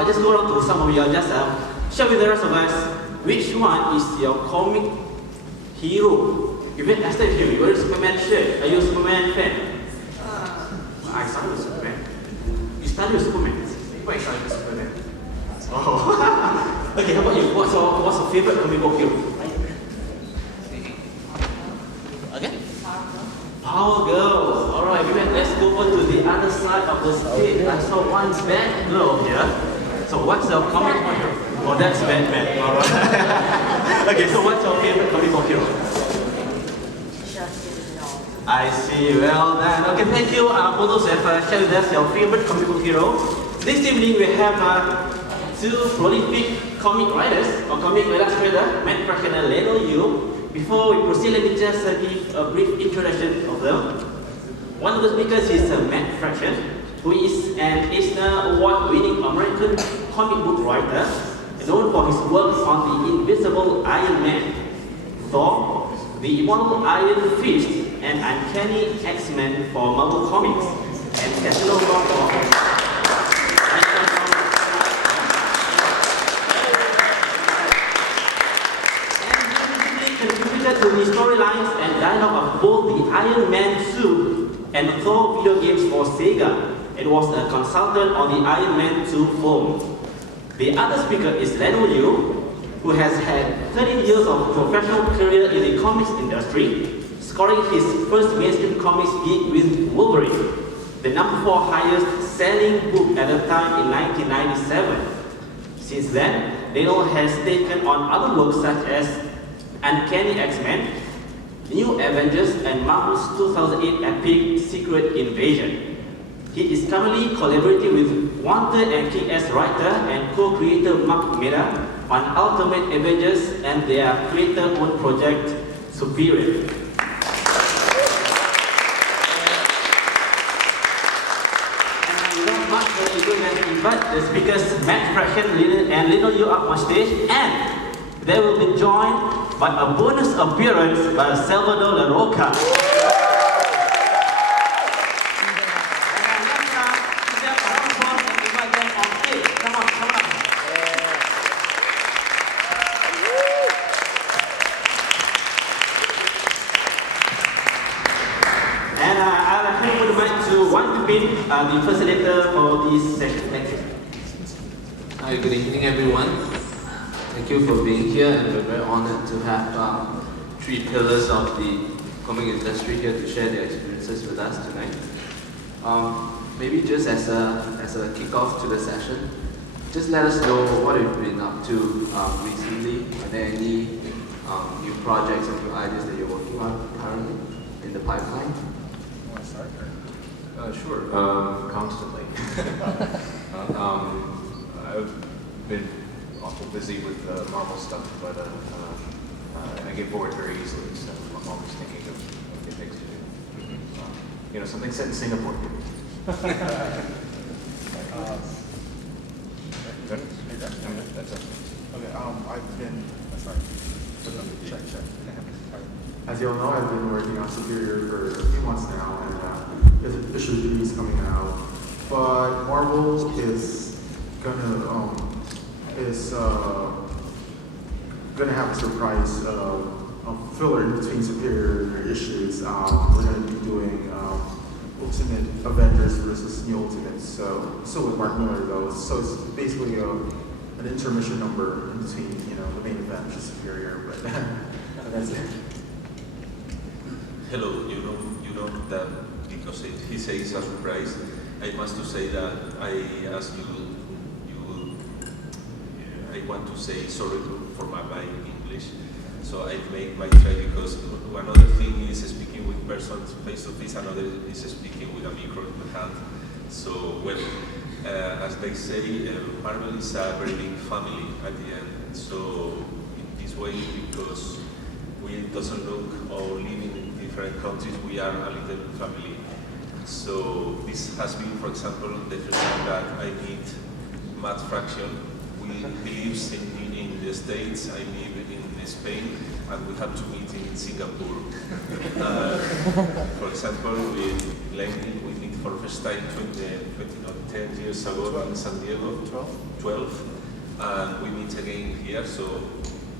I'll just go around to some of you. I'll just share with the rest of us which one is your comic hero. You met Esther here. You wear a Superman shirt. Are you a Superman fan? I started with Superman. You started with Superman. Why you started with Superman? Oh. Okay, how about you? What's your favorite comic book hero? Okay? Power Girl. Alright, let's go over to the other side of the stage. I saw one bad girl here. So what's your comic book hero? Oh, that's Batman. Alright. Okay, so what's your favorite comic book hero? I see, well done. Okay, thank you for those who have shared with us your favorite comic book hero. This evening we have two prolific comic writers or comic illustrator, Matt Fraction and Leinil. Before we proceed, let me just give a brief introduction of them. One of the speakers is Matt Fraction, who is an Eisner Award-winning American comic book writer, known for his work on the Invisible Iron Man, Thor, the Immortal Iron Fist, and Uncanny X-Men for Marvel Comics, and Casino Rock. To the storylines and dialogue of both the Iron Man suit and Thor video games for Sega, and was a consultant on the Iron Man 2 film. The other speaker is Leinil, who has had 13 years of professional career in the comics industry, scoring his first mainstream comics gig with Wolverine, the number 4 highest selling book at the time in 1997. Since then, Leinil has taken on other works such as Uncanny X-Men, New Avengers, and Marvel's 2008 epic Secret Invasion. He is currently collaborating with Wanted and Kick-Ass writer and co-creator Mark Miller on Ultimate Avengers and their creator-owned project, Superior. And without much further ado, let's invite the speakers Matt Fraction and Leinil up on stage, and they will be joined by a bonus appearance by Salvador Larroca. And I'll hand over the mic to Wan Pipin, the facilitator for this session. Thank you. Hi, good evening everyone. Thank you for being here, and we're very honored to have three pillars of the comic industry here to share their experiences with us tonight. Maybe just as a kickoff to the session, just let us know what you've been up to recently. Are there any new projects or new ideas that you're working on currently in the pipeline? You want to start? Sure, constantly. I've been awful busy with Marvel stuff, but I get bored very easily, so I'm always thinking of new things to do. Something set in Singapore. Good? That's it. Okay, I've been, sorry. Check. As you all know, I've been working on Superior for a few months now, and there's official release coming out. But Marvel is gonna have a surprise filler in between Superior issues. We're gonna be doing Ultimate Avengers versus New Ultimates. So with Mark Miller though. So it's basically an intermission number in between, the main event, which is Superior. But that's it. Hello, you know that because he says a surprise, I must to say that I ask you, I want to say sorry for my English. So I make my try because one other thing is speaking with persons face to face, another is speaking with a micro in the hand. So well, as they say, Marvel is a very big family at the end. So in this way, because we doesn't look or live in different countries, we are a little family. So this has been, for example, the first time that I meet Matt Fraction. We lives in the States, I live in Spain, and we have to meet in Singapore. For example, with Leinil, we meet for the first time 10 years ago in San Diego. 12. And we meet again here, so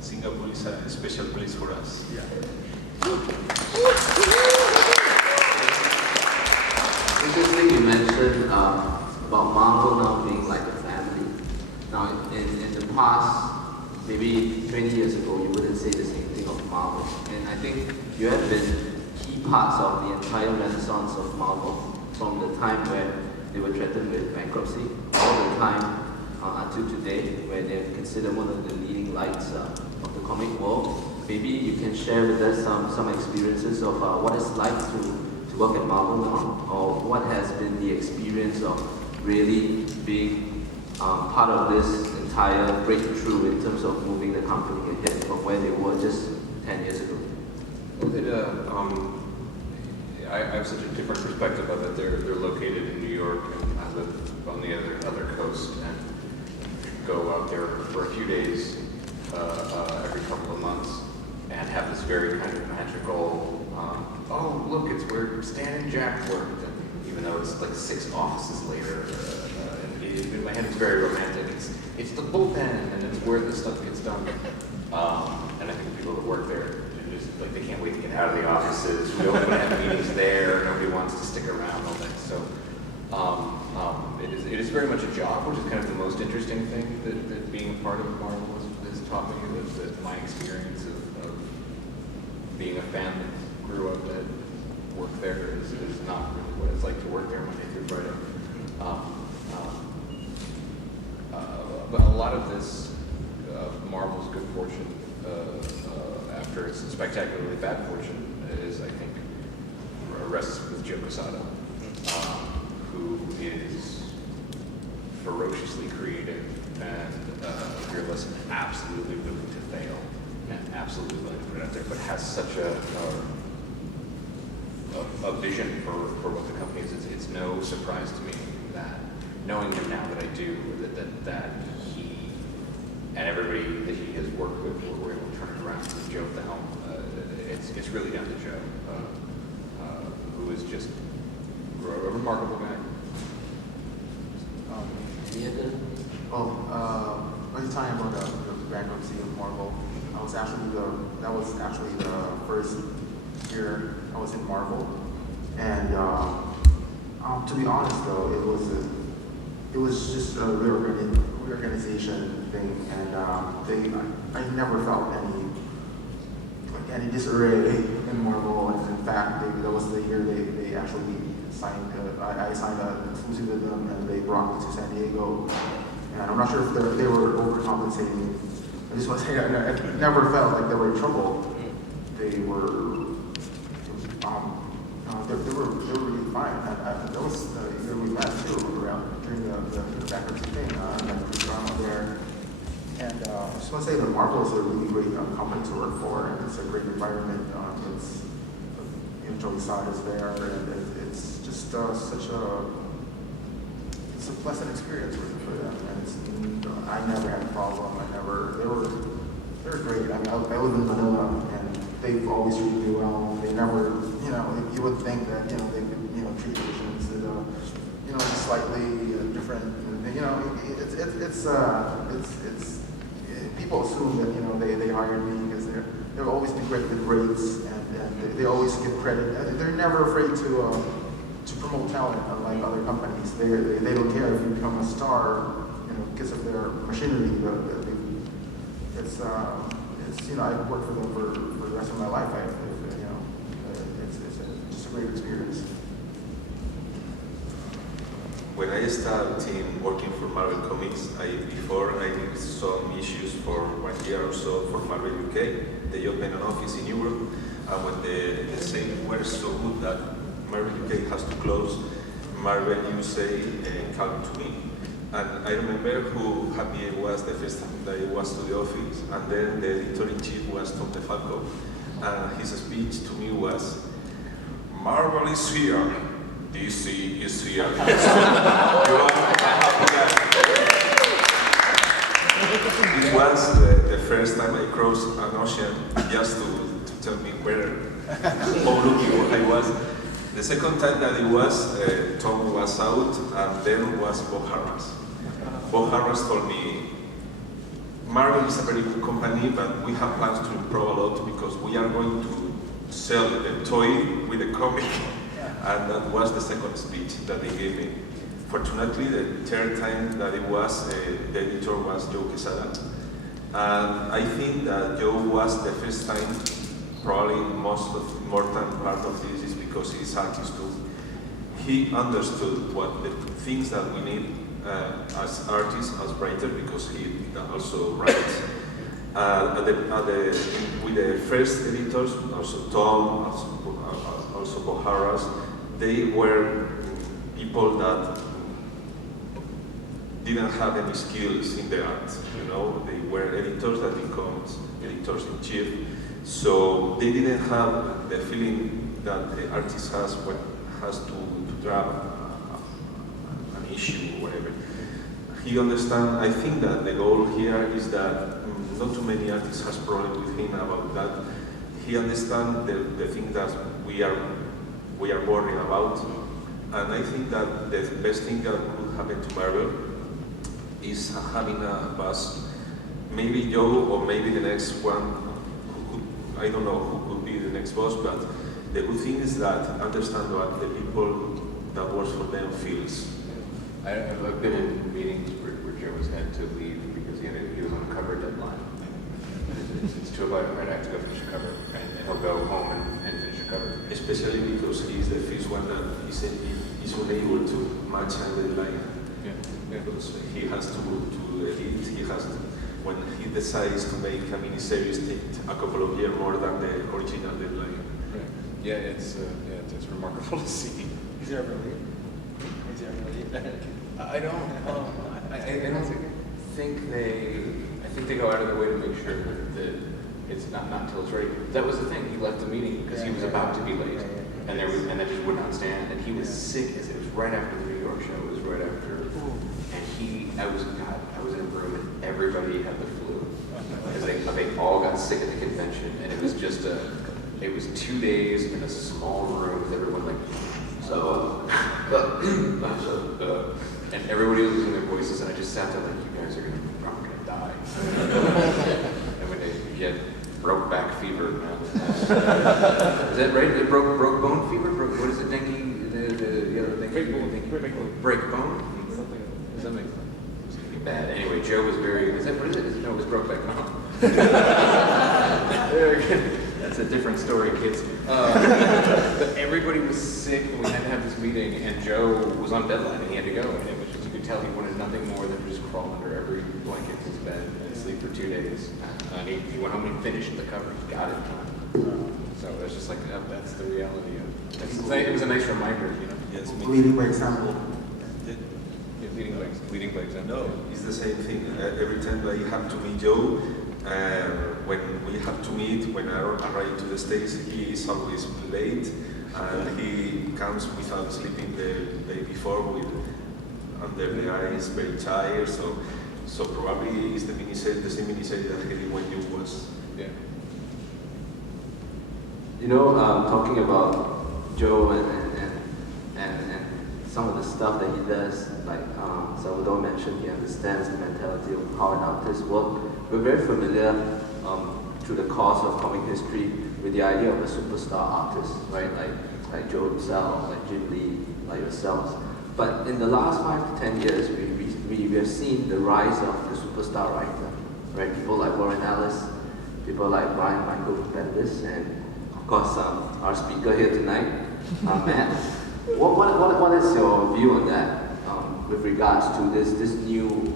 Singapore is a special place for us. Yeah. Interesting, you mentioned about Marvel now being like a family. Now, in the past, maybe 20 years ago, you wouldn't say the same thing of Marvel. And I think you have been key parts of the entire renaissance of Marvel, from the time where they were threatened with bankruptcy, all the time until today, where they're considered one of the leading lights of the comic world. Maybe you can share with us some experiences of what it's like to work at Marvel now, or what has been the experience of really being part of this entire breakthrough in terms of moving the company ahead from where they were just 10 years ago. I have such a different perspective of it. They're located in New York, and I live on the other coast, and go out there for a few days every couple of months, and have this very kind of magical. Oh, look, it's where Stan and Jack worked, and even though it's like 6 offices later, in my head it's very romantic. It's the bullpen, and it's where this stuff gets done. And I think people that work there, just like they can't wait to get out of the offices. We don't want to have meetings there. Nobody wants to stick around all that. So it is very much a job, which is kind of the most interesting thing that being a part of Marvel has taught me. That my experience of being a fan that grew up that worked there is not really what it's like to work there Monday through Friday. But a lot of this Marvel's good fortune after its spectacularly bad fortune is, I think, rests with Joe Quesada, who is ferociously creative and fearless and absolutely willing to fail and absolutely willing to put it out there, but has such a vision for what the company is. It's no surprise to me that, knowing him now that I do, that he and everybody that he has worked with were able to turn it around with Joe at the helm. It's really down to Joe, who is just a remarkable guy. When you're talking about the bankruptcy of Marvel, that was actually the first year I was in Marvel, and to be honest though, it was just a reorganization thing, and I never felt any disarray in Marvel. And in fact, that was the year they actually signed. I signed an exclusive with them, and they brought me to San Diego. And I'm not sure if they were overcompensating. I just want to say I never felt like they were in trouble. They were really fine. That was the year we met too, around during the bankruptcy thing. I met Chris Drama there. And I just want to say that Marvel is a really great company to work for, and it's a great environment. Joey Sada is there, and it's just it's a pleasant experience working for them. And I never had a problem. They were great. I mean, I live in Manila, and they've always treated me well. They never, you would think that they could, treat patients slightly different. It's people assume that they hired me because they've always been great with grades, and they always give credit. They're never afraid to promote talent, unlike other companies. They don't care if you become a star, because of their machinery. I've worked for them for the rest of my life. It's just a great experience. When I started working for Marvel Comics, before I did some issues for 1 year or so for Marvel UK. They opened an office in Europe, and when the sales were so good that Marvel UK has to close, Marvel USA came to me. And I remember who happy I was the first time that I was to the office, and then the editor-in-chief was Tom DeFalco, and his speech to me was, "Marvel is here, DC is here." You are a happy guy. It was the first time I crossed an ocean just to tell me where how lucky I was. The second time that it was, Tom was out, and then was Bob Harras. Bob Harras told me, Marvel is a very good company, but we have plans to improve a lot because we are going to sell the toy with the comic. And that was the second speech that they gave me. Fortunately, the third time that it was, the editor was Joe Quesada. And I think that Joe was the first time, probably most important part of this is because he's artist too. He understood what the things that we need as artists, as writers, because he also writes. With the first editors, also Tom, also Bob Harras, they were people that didn't have any skills in the art. You know, they were editors that become editors in chief. So they didn't have the feeling that the artist has when has to grab an issue or whatever. He understands. I think that the goal here is that not too many artists has problem with him about that. He understands the thing that we are worried about, and I think that the best thing that could happen to Marvel is having a boss, maybe Joe or maybe the next one. Who could, I don't know who could be the next boss, but the good thing is that understand what the people that works for them feels. I've been in meetings where Joe has had to leave because he was on a cover deadline. It's 2 o'clock, right? I have to go finish a cover, and he'll go home and finish a cover. Especially because he's the first one that is unable to match a deadline. Yeah. Because he has to edit, he has to, when he decides to make a miniseries, take a couple of years more than the original deadline. Right. Yeah, it's remarkable to see. Is there ever leave? Is there ever leave? I don't think they go out of their way to make sure that it's not until it's ready. That was the thing. He left the meeting because he was about to be late, and that just would not stand. And he was sick. It was right after the New York show. It was right after, and I was in a room and everybody had the flu. Because they all got sick at the convention, and it was just it was 2 days in a small room with everyone like, and everybody was losing their voices, and I just sat there like, you guys are probably gonna die. And when they broke back fever, man. Is that right? It broke bone fever? What is it? Dengue? The other thing? Break bone? Does that make sense? It's gonna be bad. Anyway, Joe was very. Is that what is it? No, it was broke back bone. That's a different story, kids. But everybody was sick, and we had to have this meeting, and Joe was on deadline, and he had to go. And it was just, you could tell he wanted nothing more than to just crawl under every blanket in his bed and sleep for 2 days. And he went home and finished the cover. He got it done. So it was just like, that's the reality of it. It was a nice reminder, you know. Yes, Leading by example. Leading by example. No, it's the same thing. Every time that you have to meet Joe, when we have to meet, when I arrive to the States, he is always late, and he comes without sleeping the day before, with under the eyes, very tired. So probably it's the same miniseries that he did when you was. Yeah. You know, talking about Joe and some of the stuff that he does, like Salvador mentioned, he understands the mentality of how an artist works. We're very familiar through the course of comic history with the idea of a superstar artist, right? Like Joe himself, like Jim Lee, like yourselves. But in the last 5 to 10 years, we have seen the rise of the superstar writer, right? People like Warren Ellis, people like Brian Michael Bendis, and of course our speaker here tonight, Matt. What is your view on that with regards to this new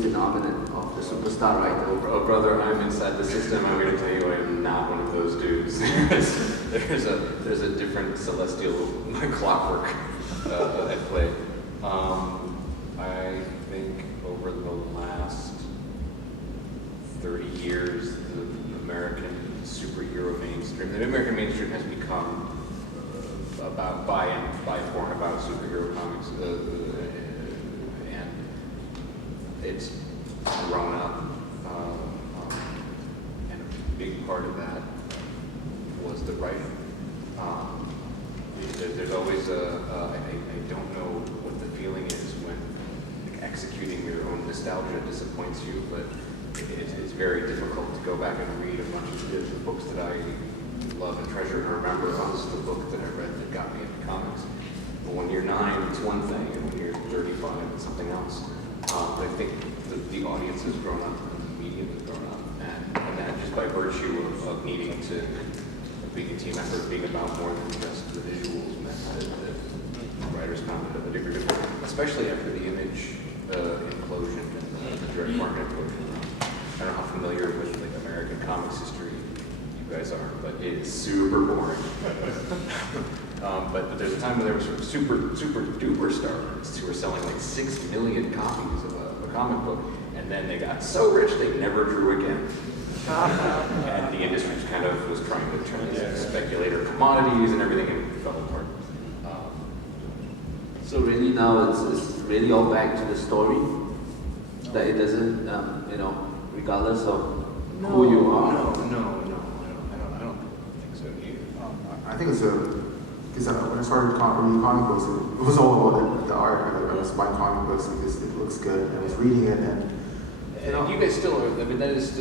phenomenon of the superstar writer? Oh, brother, I'm inside the system. I'm going to tell you I am not one of those dudes. there's a different celestial clockwork at play. I think over the last 30 years, the American superhero mainstream, the American mainstream has become about by and for and about superhero comics, and it's grown up, and a big part of that was the writing. there's always I don't know what the feeling is when like, executing your own nostalgia disappoints you, but it's very difficult to go back and read a bunch of the books that I love and treasure and remember. Oh, this is the book that I read that got me into comics. But when you're 9, it's one thing, and when you're 35, it's something else. I think the audience has grown up, and the medium has grown up, and that just by virtue of needing to being a team effort, being about more than just the visuals, meant that writers found it a different, especially after the image implosion and the direct market implosion. I don't know how familiar with like American comics history you guys are, but it's super boring. But there's a time when there were sort of super duper stars who were selling like 6 million copies of a comic book, and then they got so rich they never drew again. And the industry kind of was trying to turn these speculator commodities and everything, and it fell apart. So really now it's really all back to the story, that it doesn't, regardless of who you are. No, I don't think so either. I think it's because when I started reading comic books, it was all about the art. I was buying comic books because it looks good, and I was reading it, and you guys still are, I mean, that is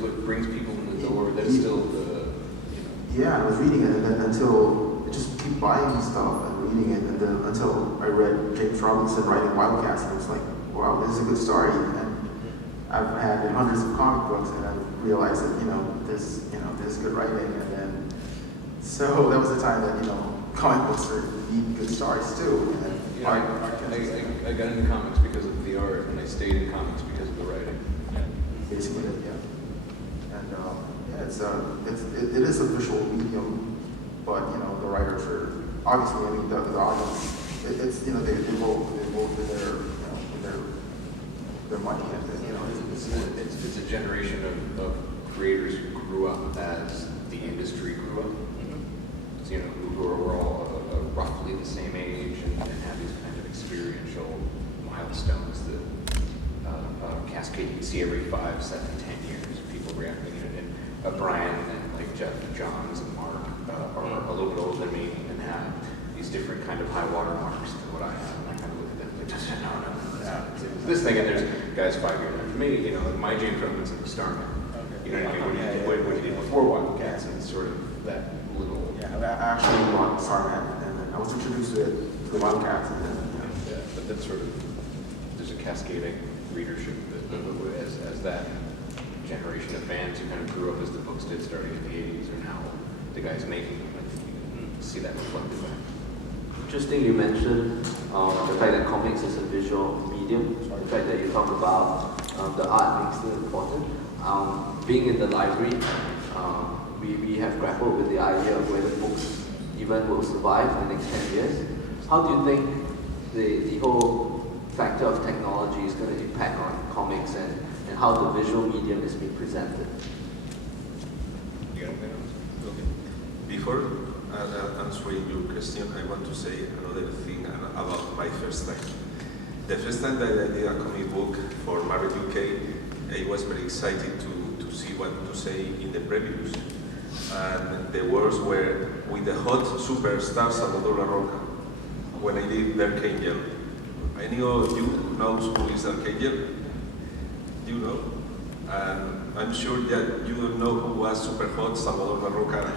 what brings people in the door, that is still the, Yeah, I was reading it, and then until I just keep buying stuff and reading it, and then until I read James Robinson writing Wildcats, and I was like, wow, this is a good story. And I've had hundreds of comic books, and I realized that there's good writing, and then so that was the time that comic books need good stories too. And then I got into comics because of the art, and I stayed in comics because of the writing. Basically, yeah. And it is a visual medium, but the writers are obviously, I mean, the audience, they vote their money, and it's a generation of creators who grew up as the industry grew up. So, who are all roughly the same age and have these kind of experiential milestones that cascade. You see every 5, 7, 10 years, people reacting. And Brian and like Jeff and Johns and Mark are a little bit older than me and have these different kind of high water marks than what I have. And I kind of look at them like, no, this thing. And there's guys 5 years after me. Like my James Robinson's a Starman. You know what I mean? What you did before Wildcats, and it's sort of that little. Yeah, I actually bought Starman, and then I was introduced to the Wildcats, and then. Yeah, but then sort of there's a cascading readership that as that generation of fans who kind of grew up as the books did starting in the 80s are now the guys making them. I think you can see that reflected back. Interesting you mentioned the fact that comics is a visual medium, the fact that you talk about the art makes it important. Being in the library, we have grappled with the idea of whether books even will survive in the next 10 years. How do you think the whole factor of technology is going to impact on comics and how the visual medium is being presented? You got anything else? Okay. Before answering your question, I want to say another thing about my first time. The first time that I did a comic book for Marvel UK, I was very excited to see what to say in the previews. And the words were, with the hot superstar Salvador Larroca, when I did Dark Angel. Any of you knows who is Dark Angel? You know? And I'm sure that you don't know who was super hot Salvador Larroca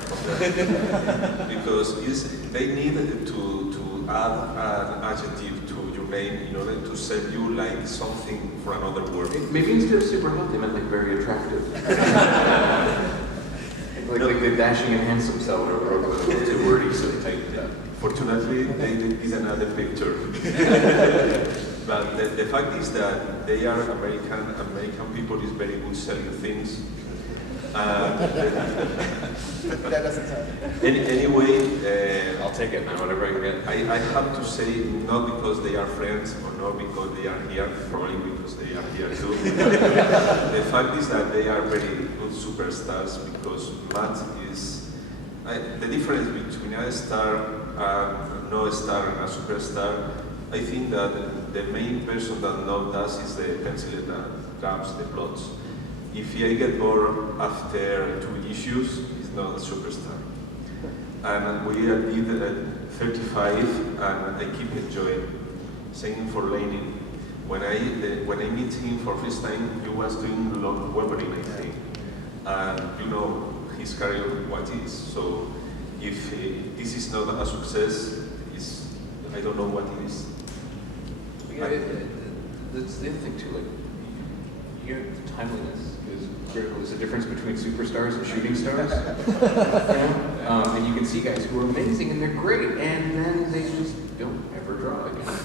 because they needed to add an adjective to your name in order to sell you like something for another word. Maybe instead of super hot, they meant like very attractive. like the dashing and handsome Salvador Larroca was too wordy, so they typed it up. Fortunately, they did another picture. But the fact is that they are American people is very good selling things. That doesn't sound. Anyway, I'll take it now, whatever I can get. I have to say, not because they are friends or not because they are here, probably because they are here too. The fact is that they are very good superstars because Matt is the difference between a star, no star, and a superstar. I think that the main person that knows that is the pencil that grabs the plots. If I get bored after 2 issues, it's not a superstar. And we did 35, and I keep enjoying. Same for Leinil. When I meet him for first time, he was doing a lot of Wolverine, I think. And you know his career, what is. So if this is not a success, I don't know what it is. Yeah, that's the other thing too. Like, timeliness is critical. There's a difference between superstars and shooting stars. And you can see guys who are amazing and they're great, and then they just don't ever draw again.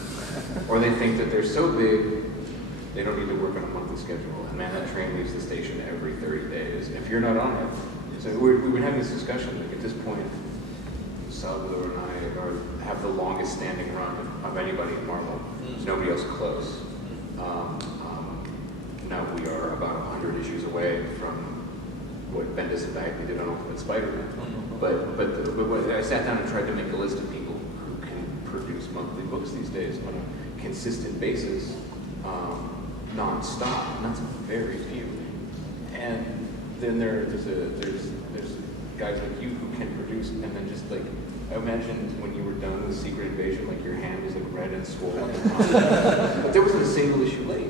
Or they think that they're so big, they don't need to work on a monthly schedule. And man, that train leaves the station every 30 days. And if you're not on it, so we've been having this discussion. Like at this point, Salvador and I have the longest standing run of anybody in Marvel. There's nobody else close. Now we are about 100 issues away from what Bendis and Bagley did on Ultimate Spider-Man. But I sat down and tried to make a list of people who can produce monthly books these days on a consistent basis, non-stop, and that's very few. And then there's guys like you who can produce, and then just like, I imagine when you were done with Secret Invasion, like your hand was like red and swollen. But there wasn't a single issue late.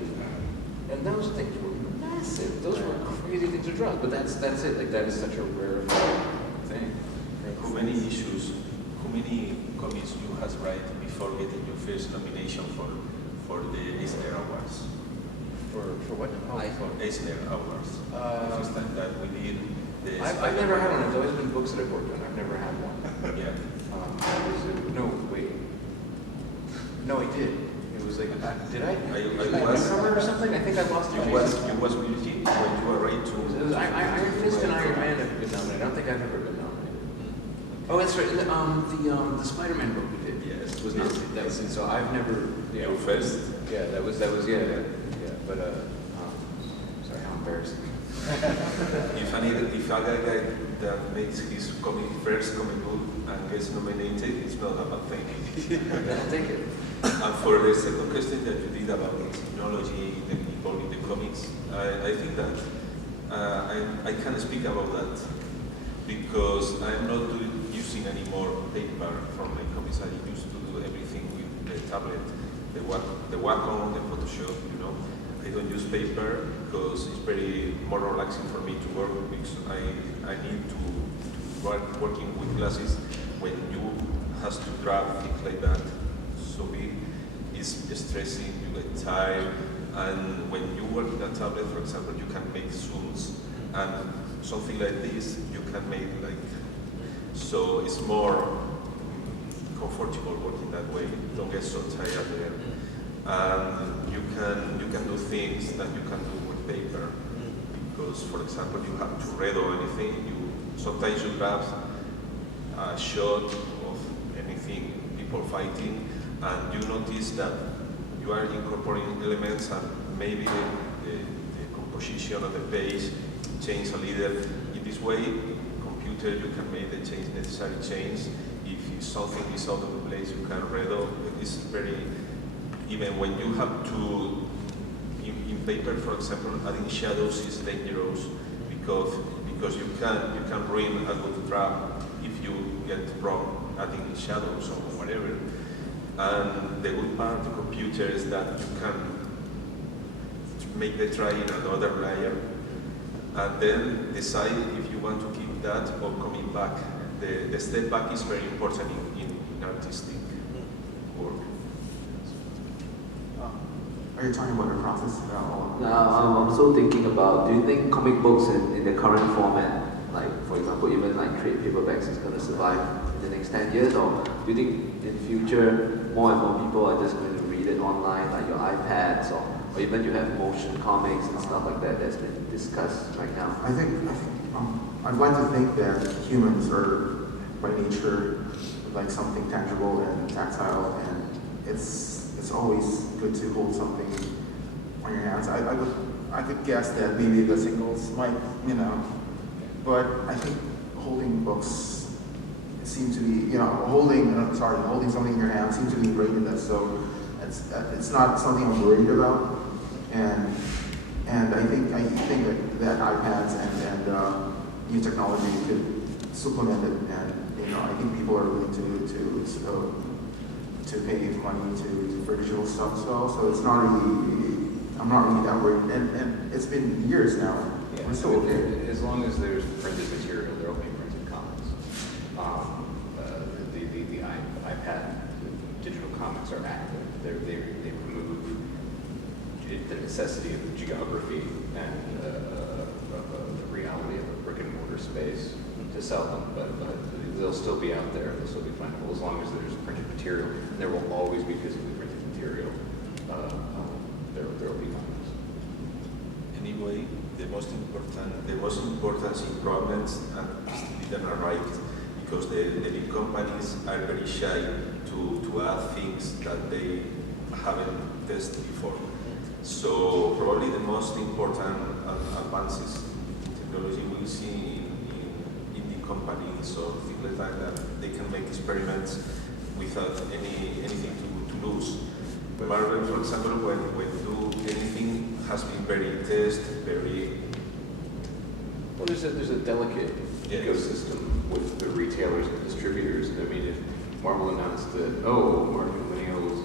And those things were massive. Those were crazy things to draw. But that's it. Like that is such a rarefied thing. How many comics you has write before getting your first nomination for the Eisner Awards? For what? For Eisner Awards. The first time that we did the I've never had one. It's always been books that I've worked on. I've never had one. Yeah. No, wait. No, I did. It was like, did I? I was cover or something? I think I lost you was guilty when you were right to. Iron Fist and Iron Man have been nominated. I don't think I've ever been nominated. Oh, that's right. The Spider-Man book we did. Yes. Was nominated. That was, and so I've never. Yeah. You first. Yeah, that was yeah. But sorry, how embarrassing. If a guy that makes his first comic book and gets nominated, it's not a bad thing. I'll take it. And for the second question that you did about technology involved in the comics, I think that I can speak about that because I'm not using any more paper for my comics. I used to do everything with the tablet, the Wacom, the Photoshop, you know. I don't use paper because it's very more relaxing for me to work because I need to working with glasses when you has to grab things like that so big, it's stressing, you get tired, and when you work in a tablet, for example, you can make zooms and something like this you can make like, so it's more comfortable working that way, don't get so tired there. And you can do things that you can do with paper because, for example, you have to read or anything. Sometimes you grab a shot of anything, people fighting, and you notice that you are incorporating elements and maybe the composition of the page change a little. In this way, computer you can make the necessary change. If something is out of place, you can read it. It's very. Even when you have to, in paper, for example, adding shadows is dangerous because you can ruin a good draft if you get wrong adding shadows or whatever. And the good part of the computer is that you can make the try in another layer and then decide if you want to keep that or coming back. The step back is very important in artistic work. Are you talking about the process? Now, I'm also thinking about, do you think comic books in the current format, like for example, even like trade paperbacks is going to survive in the next 10 years? Or do you think in future, more and more people are just going to read it online, like your iPads, or even you have motion comics and stuff like that that's been discussed right now? I think I'd like to think that humans are by nature like something tangible and tactile, and it's always good to hold something on your hands. I could guess that maybe the singles might, but I think holding books seem to be, holding something in your hand seems to be great in this. So it's not something I'm worried about, and I think that iPads and new technology could supplement it and I think people are willing to pay money for digital stuff as well. So it's not really, I'm not really that worried. And it's been years now. Yeah, We're still okay. as long as there's printed material, there will be printed comics. The iPad digital comics are active. They remove the necessity of the geography and the reality of a brick and mortar space to sell them, but they'll still be out there. They'll still be findable as long as there's printed material. And there will always be physically printed material. There will be comics. Anyway, the most importance in prominence and didn't arrive because the big companies are very shy to add things that they haven't tested before. So probably the most important advances in technology we see in the companies or things like that they can make experiments without anything to lose. Marvel, for example, when do anything has been very very. Well, there's a delicate ecosystem with the retailers and distributors. I mean, if Marvel announced that, Marvel Leinil's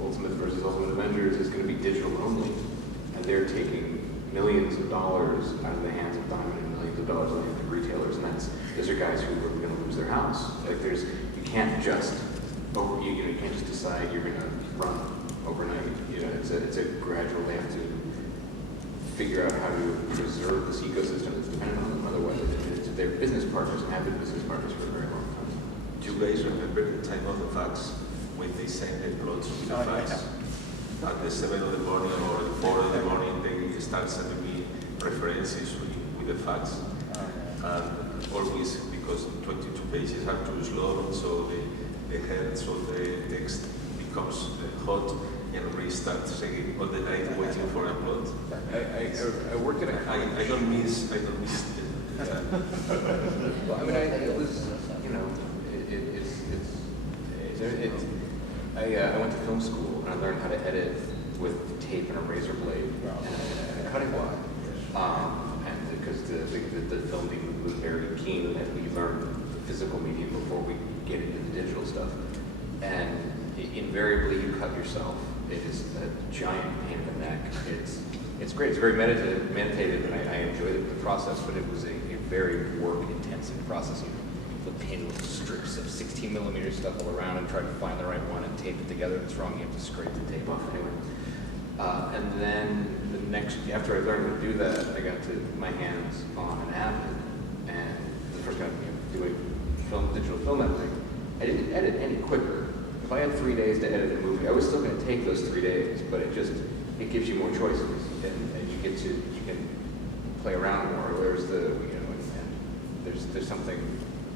Ultimate versus Ultimate Avengers is going to be digital only, and they're taking millions of dollars out of the hands of Diamond and millions of dollars out of the hands of retailers, and those are guys who are going to lose their house. Like you can't just you can't just decide you're going to run overnight. It's a gradual. They have to figure out how to preserve this ecosystem that's dependent on them. Otherwise, they're business partners and have been business partners for a very long time. Do you guys remember the time of the fax when they sent the plots with the fax? At the 7 of the morning or the 4 of the morning, they start sending me references with the fax. And always, because 22 pages are too slow, so the heads of the text becomes hot and restarts again all the night waiting for a plot. I worked at a comic. I don't miss it. Well, I mean, it was, I went to film school and I learned how to edit with tape and a razor blade and a cutting block. And because the film team was very keen that we learn the physical medium before we get into the digital stuff. And invariably you cut yourself. It is a giant pain in the neck. It's great. It's very meditative, and I enjoyed the process, but it was a very work-intensive process. You pin strips of 16 millimeter stuff all around and try to find the right one and tape it together. If it's wrong, you have to scrape the tape off anyway. And then after I learned how to do that, I got to my hands on an Avid, and the first time doing digital film editing, I didn't edit any quicker. If I had 3 days to edit a movie, I was still going to take those 3 days, but it gives you more choices, and you can play around more. There's there's something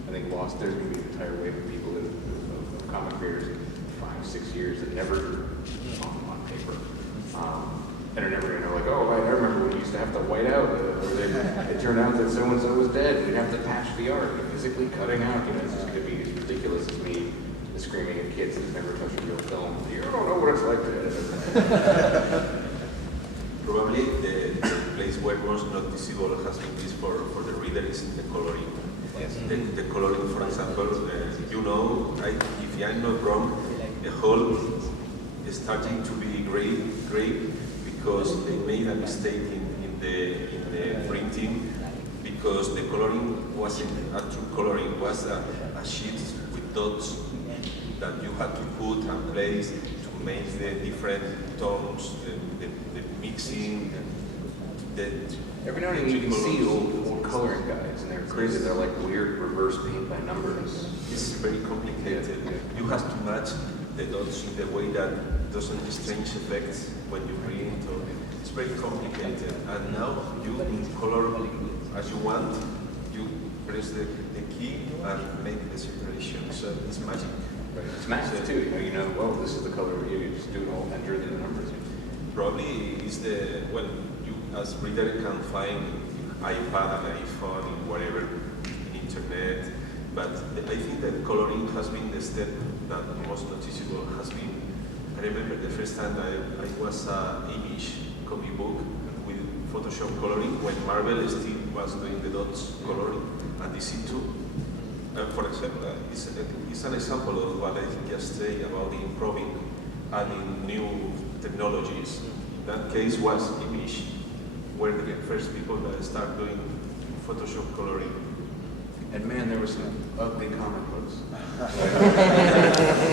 I think lost. There's going to be an entire wave of people of comic creators in 5-6 years that never on paper, and are never going to know, like, right, I remember when we used to have to white out, or it turned out that so and so was dead, and we'd have to patch the art, physically cutting out. It's just going to be as ridiculous as me screaming at kids who've never touched a real film. You don't know what it's like to edit. Probably the place where most noticeable has been this for the reader is in the coloring. Yes. The coloring, for example, if I'm not wrong, the whole is starting to be gray because they made a mistake in the printing because the coloring wasn't a true coloring, it was a sheet with dots that you had to put and place to make the different tones, the mixing. Every now and then you can see old coloring guides, and they're crazy. They're like weird reverse paint by numbers. It's very complicated. You have to match the dots in the way that doesn't strange effects when you print. It's very complicated. And now you color as you want. You press the key and make the separation. So it's magic. Right. It's magic too. Well, this is the color. You just do it all, enter the numbers. Probably is you as reader can find iPad and iPhone in whatever internet, but I think that coloring has been the step that most noticeable has been. I remember the first time I was Image copybook with Photoshop coloring when Marvel still was doing the dots coloring and DC2. For example, it's an example of what I just say about the improving, adding new technologies. In that case was image, where the first people that start doing Photoshop coloring. And man, there were some ugly comic books.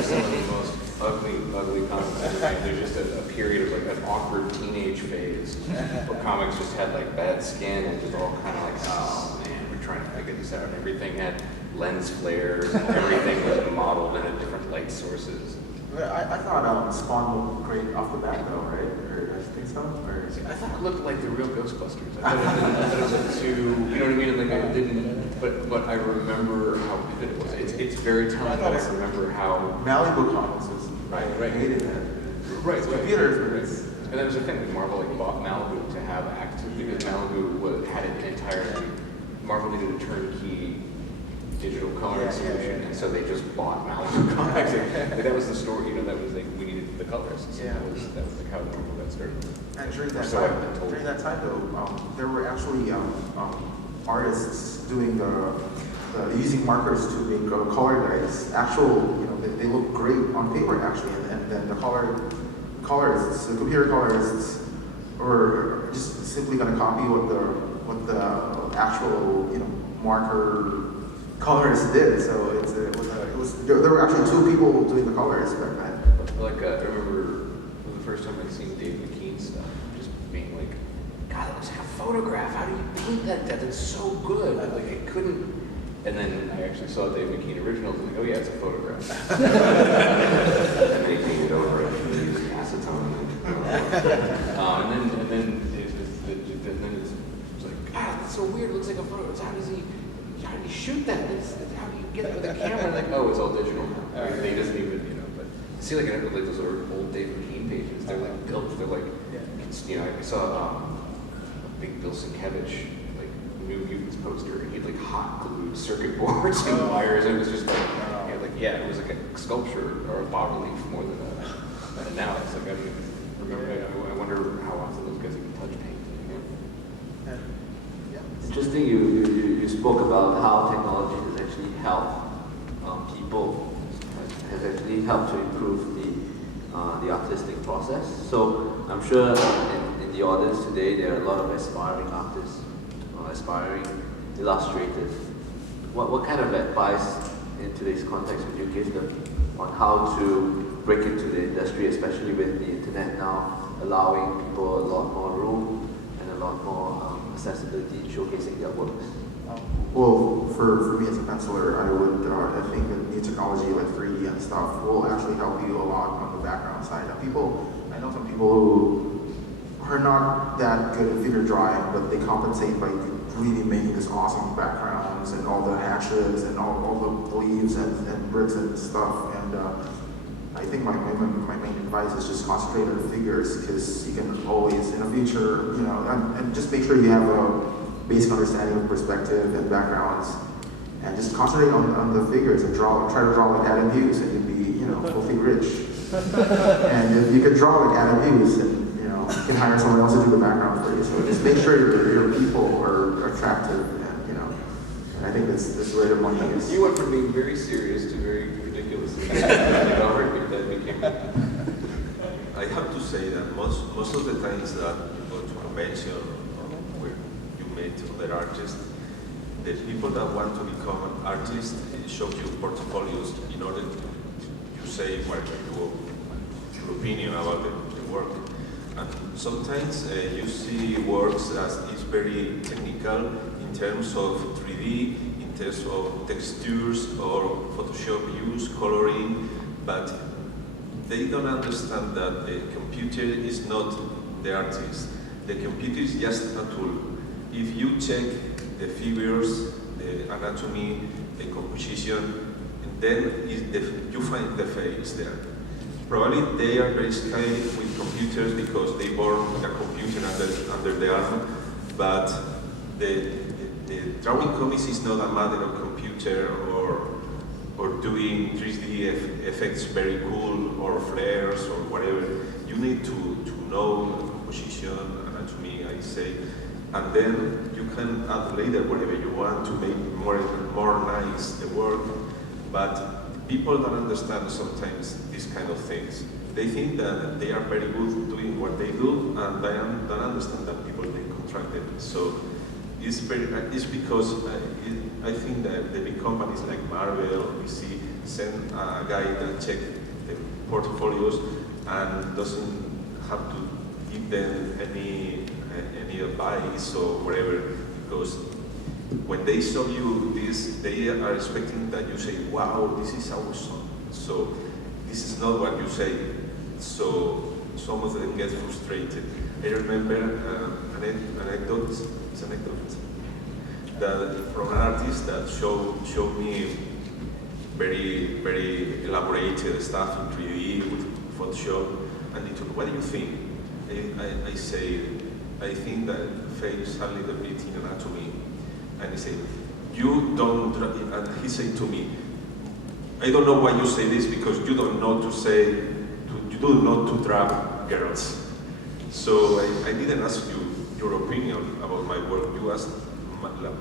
Some of the most ugly comic books. There's just a period of like an awkward teenage phase where comics just had like bad skin and just all kind of like, oh man, we're trying to figure this out. And everything had lens flares and everything was modeled in a different light sources. I thought Spawn looked great off the bat though, right? Or I think so. Or I thought it looked like the real Ghostbusters. I thought it was like too, you know what I mean? Like it didn't. But I remember how vivid it was. It's very telling. I remember how Malibu Comics was right. hated that. Right. Computers, but it's. And that was the thing. Like Marvel like bought Malibu to have active because Malibu had an entirely. Marvel needed a turnkey digital coloring solution, and so they just bought Malibu Comics. Like, that was the story. You know, that was like we needed the colorists. Yeah. That was like how Marvel got started. And during that So I've been told. during that time though, there were actually artists doing using markers to make color guides. They look great on paper actually, and then the colorists, the computer colorists, were just simply going to copy what the actual marker colorists did. So there were actually two people doing the colors back then. Like I remember the first time I seen Dave McKean's stuff, just being like, God, that looks like a photograph. How do you paint that? That's so good. I couldn't. And then I actually saw Dave McKean originals. Like, oh yeah, it's a photograph. And then he painted over it using acetone. And then it's like, God, that's so weird. It looks like a photo. How do you shoot that? How do you get it with a camera? Like, oh, it's all digital. He doesn't even, But see, like those old Dave McKean pages. They're like built. They're like, I saw a big Bill Sienkiewicz New Mutants poster, and he'd like hot glued circuit boards and wires, and it was just like, it was like a sculpture or a bas relief more than and now it's like, I don't even remember, I wonder how often those guys even touch paint. Interesting, you spoke about how technology has actually helped people, has actually helped to improve the artistic process. So I'm sure in the audience today there are a lot of aspiring artists, aspiring illustrators. What kind of advice in today's context would you give them on how to break into the industry, especially with the internet now allowing people a lot more room and a lot more accessibility in showcasing their works? Well, for me as a penciler, I think that new technology like 3D and stuff will actually help you a lot on the background side. I know some people who are not that good at figure drawing, but they compensate by really making this awesome backgrounds and all the hashes and all the leaves and bricks and stuff. And I think my main advice is just concentrate on the figures, because you can always, in the future, and just make sure you have a basic understanding of perspective and backgrounds, and just concentrate on the figures and try to draw like Adam Hughes, and you'd be, filthy rich. And if you could draw like Adam Hughes, and you can hire someone else to do the background for you. So just make sure your people are attractive, and I think that's where the money is. You went from being very serious to very ridiculous. I have to say that most of the times that you go to a convention where you meet other artists, the people that want to become an artist show you portfolios in order to say what your opinion about the work. And sometimes you see works that is very technical in terms of 3D, in terms of textures or Photoshop use, coloring, but they don't understand that the computer is not the artist. The computer is just a tool. If you check the figures, the anatomy, the composition, then you find the face there. Probably they are very skilled with computers because they born with a computer under the arm, but the drawing comics is not a matter of computer or doing 3D effects very cool or flares or whatever. You need to know composition, anatomy, I say, And then you can add later whatever you want to make more nice the work. But people don't understand sometimes these kind of things. They think that they are very good doing what they do, and they don't understand that people they contract them. So it's because I think that the big companies like Marvel or DC send a guy that check the portfolios and doesn't have to give them any advice or whatever, because when they show you this, they are expecting that you say, wow, this is awesome. So this is not what you say. So some of them get frustrated. I remember an anecdote that from an artist that showed me very, very elaborated stuff in 3D with Photoshop, and he told, what do you think? I say, I think that fails a little bit in anatomy. And he said, you don't, and he said to me, I don't know why you say this, because you don't know you don't know to draw girls. So I didn't ask you your opinion about my work, you asked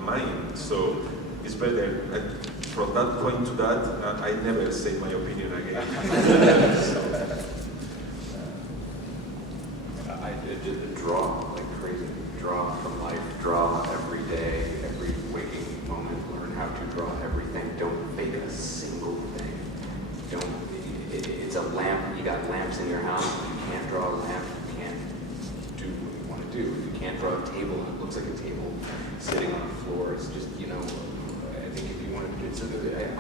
mine. So it's better. And from that point to that, I never say my opinion again. I did draw like crazy. Draw from life, draw every day, every waking moment, learn how to draw everything. Don't fake a single thing. It's a lamp, you got lamps in your house. If you can't draw a lamp, you can't do what you want to do. If you can't draw a table, it looks like a table sitting on the floor. It's just, I think if you want to,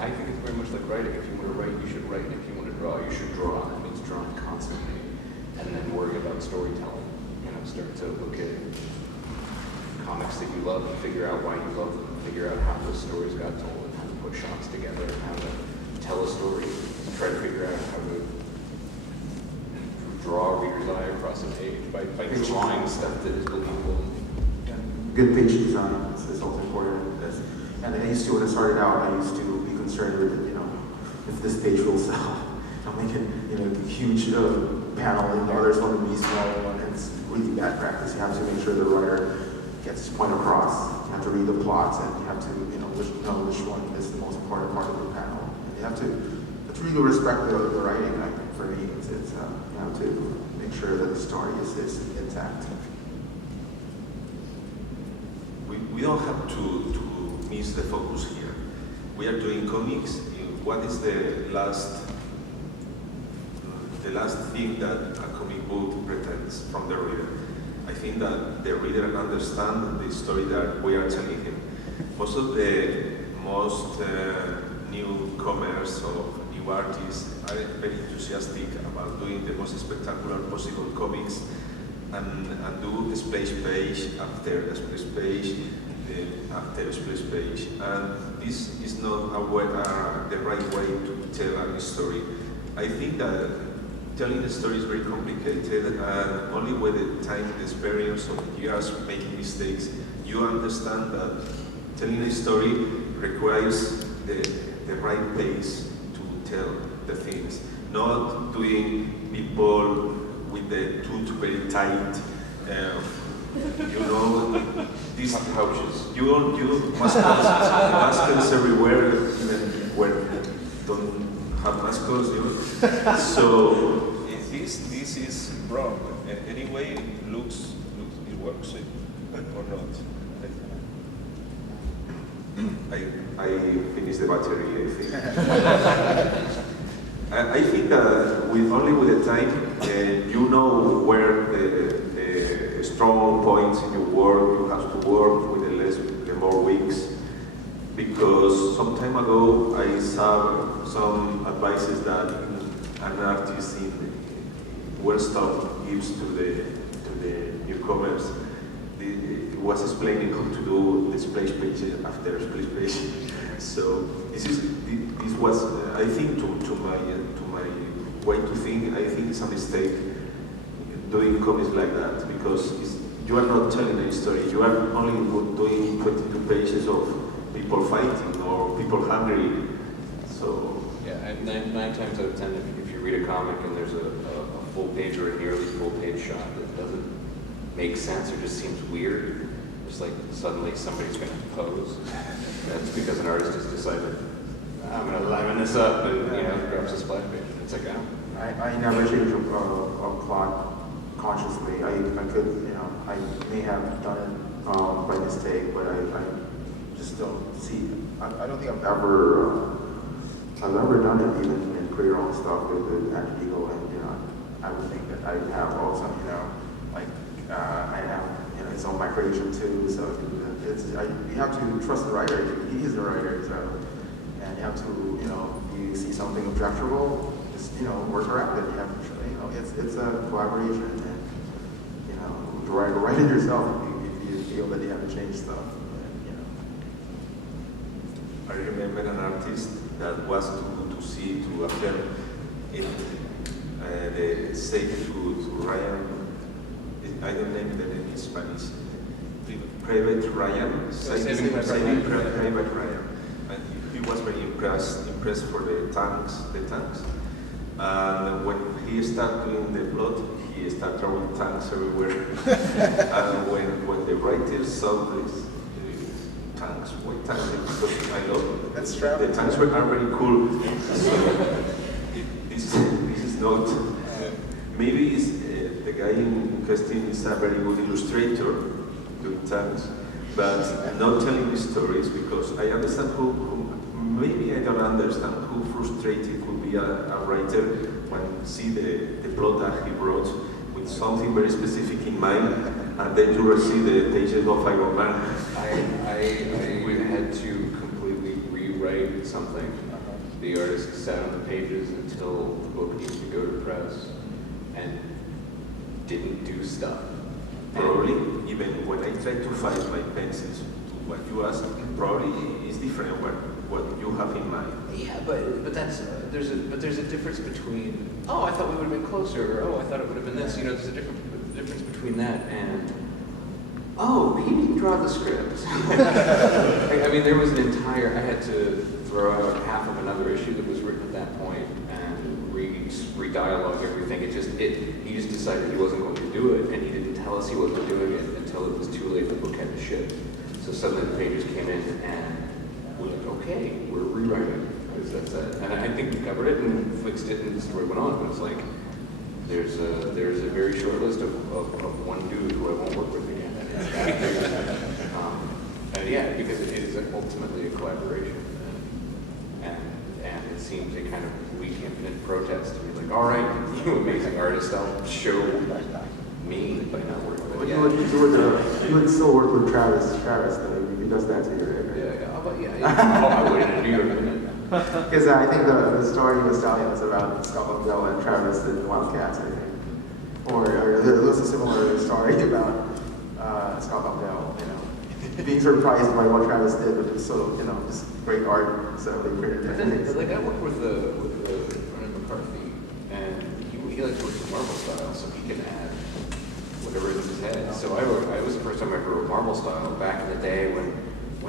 I think it's very much like writing. If you want to write, you should write. If you want to draw, you should draw. That means drawing constantly. And then worry about storytelling. Start to look at comics that you love and figure out why you love them, figure out how those stories got told and how to put shots together and how to tell a story. Try to figure out how to draw a reader's eye across a page by drawing stuff that is believable. Good page design is also important. And I used to, when I started out, I used to be concerned with, if this page will sell. I'm making, a huge panel and the others want to be small, and it's really bad practice. You have to make sure the writer gets his point across. You have to read the plots, and you have to, know which one is the most important part of the panel. And you have to really respect the writing. I think for me, it's you have to make sure that the story is intact. We don't have to miss the focus here. We are doing comics. What is the last thing that a comic book pretends from the reader? I think that the reader understands the story that we are telling him. Most newcomers or new artists are very enthusiastic about doing the most spectacular possible comics and do splash page after splash page after splash page. And this is not the right way to tell a story. I think that telling a story is very complicated, and only with the time, the experience of years making mistakes, you understand that telling a story requires the right pace to tell the things. Not doing people with the tooth very tight, these pouches. You muscles everywhere, even where don't have muscles. So this is wrong. Anyway, it works or not. I finished the battery, I think. I think that only with the time, you know where the strong points in your work you have to work with the more weeks. Because some time ago I saw some advices that an artist in Woodstock gives to the newcomers. It was explaining how to do the splash page after splash page. So this was I think to my way to think, I think it's a mistake doing comics like that, because you are not telling a story. You are only doing 22 pages of people fighting or people hungry. So yeah, and 9 times out of 10, if you read a comic and there's a full page or a nearly full page shot that doesn't make sense or just seems weird, Just like suddenly somebody's going to pose. That's because an artist has decided, I'm going to liven this up, and grabs a splash page. It's like, I never change a plot consciously. I could, I may have done it by mistake, but I just don't see. I don't think I've ever done it even in creator own stuff with Antigo, and I would think that I have also, like I have, it's on my creation too. So you have to trust the writer. He is the writer, so and you have to, you see something objectionable, just work around it. You have to, it's a collaboration, and write it yourself if you feel that you have to change stuff. I remember an artist that was too good to see to affirm it. The sacred good, Ryan, I don't know the name in Spanish. Private Ryan, Saving Private Ryan. And he was very impressed for the tanks. And when he started doing the plot, he started throwing tanks everywhere. And when the writers saw this, tanks, why tanks? Because I love That's true. the tanks are very cool. So this is not. Maybe the guy in question is a very good illustrator doing tanks, but not telling the stories, because I understand who maybe I don't understand who frustrated could be a writer when see the plot that he wrote with something very specific in mind, and then you receive the pages of Iron Man. I had to completely rewrite something. The artist sat on the pages until the book needed to go to press and didn't do stuff. Probably, even when I try to find my pencils to what you asked, probably it's different what you have in mind. Yeah, but that's there's a difference between, oh, I thought we would have been closer, or oh, I thought it would have been this. There's a difference between that and, oh, he didn't draw the script. I mean, there was an entire, I had to throw out half of another issue that was written at that point and re-dialogue everything. He just decided he wasn't going to do it, and he didn't tell us he wasn't doing it until it was too late. The book had to ship. So suddenly the pages came in, and we're like, okay, we're rewriting. Because that's it. And I think we covered it and fixed it, and the story went on. But it's like, there's a very short list of one dude who I won't work with again. And yeah, because it is ultimately a collaboration. And it seems a kind of weak, infinite protest to be like, all right, you amazing artist, I'll show me by not working with But you. you would still work with Travis though, if he does that to you, right? I wouldn't in New York, wouldn't it? Because I think the story he was telling was about Scott Lobdell and Travis and Wildcats, I think. Or there was a similar story about Scott Lobdell, being surprised by what Travis did, but it's so, just great art, so they created But different then, things. like, I worked with Brendan McCarthy, and he likes to work with Marvel style, so he can add whatever is in his head. So it was the first time I ever wrote Marvel style back in the day when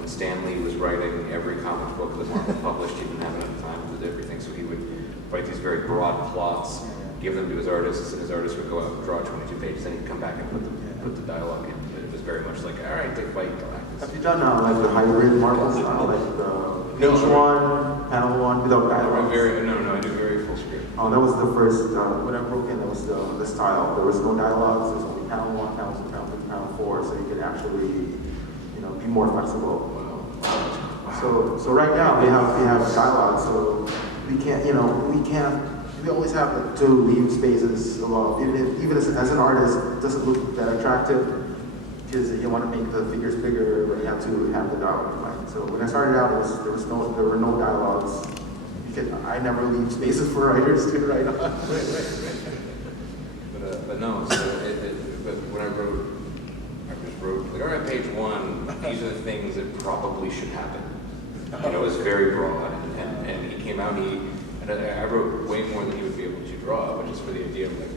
Stan Lee was writing every comic book that Marvel published. He didn't have enough time to do everything, so he would write these very broad plots, give them to his artists, and his artists would go out and draw 22 pages, then he'd come back and put the dialogue in. But it was very much like, all right, they fight Galactus. Have you done like the hybrid Marvel style, like the page one, panel one, without dialogue? No, I do very full script. Oh, that was the first, when I broke in, that was the style. There was no dialogues, there was only panel one, panel two, panel three, panel four, so you could actually, be more flexible. So right now we have dialogue, so we always have to leave spaces alone. Even as an artist, it doesn't look that attractive because you want to make the figures bigger, but you have to have the dialogue. Right? So when I started out, there were no dialogues. I never leave spaces for writers to write on. Right. But no, so but when I just wrote, like, all right, page one, these are the things that probably should happen. It was very broad, and he came out, and I wrote way more than he would be able to draw, but just for the idea of like,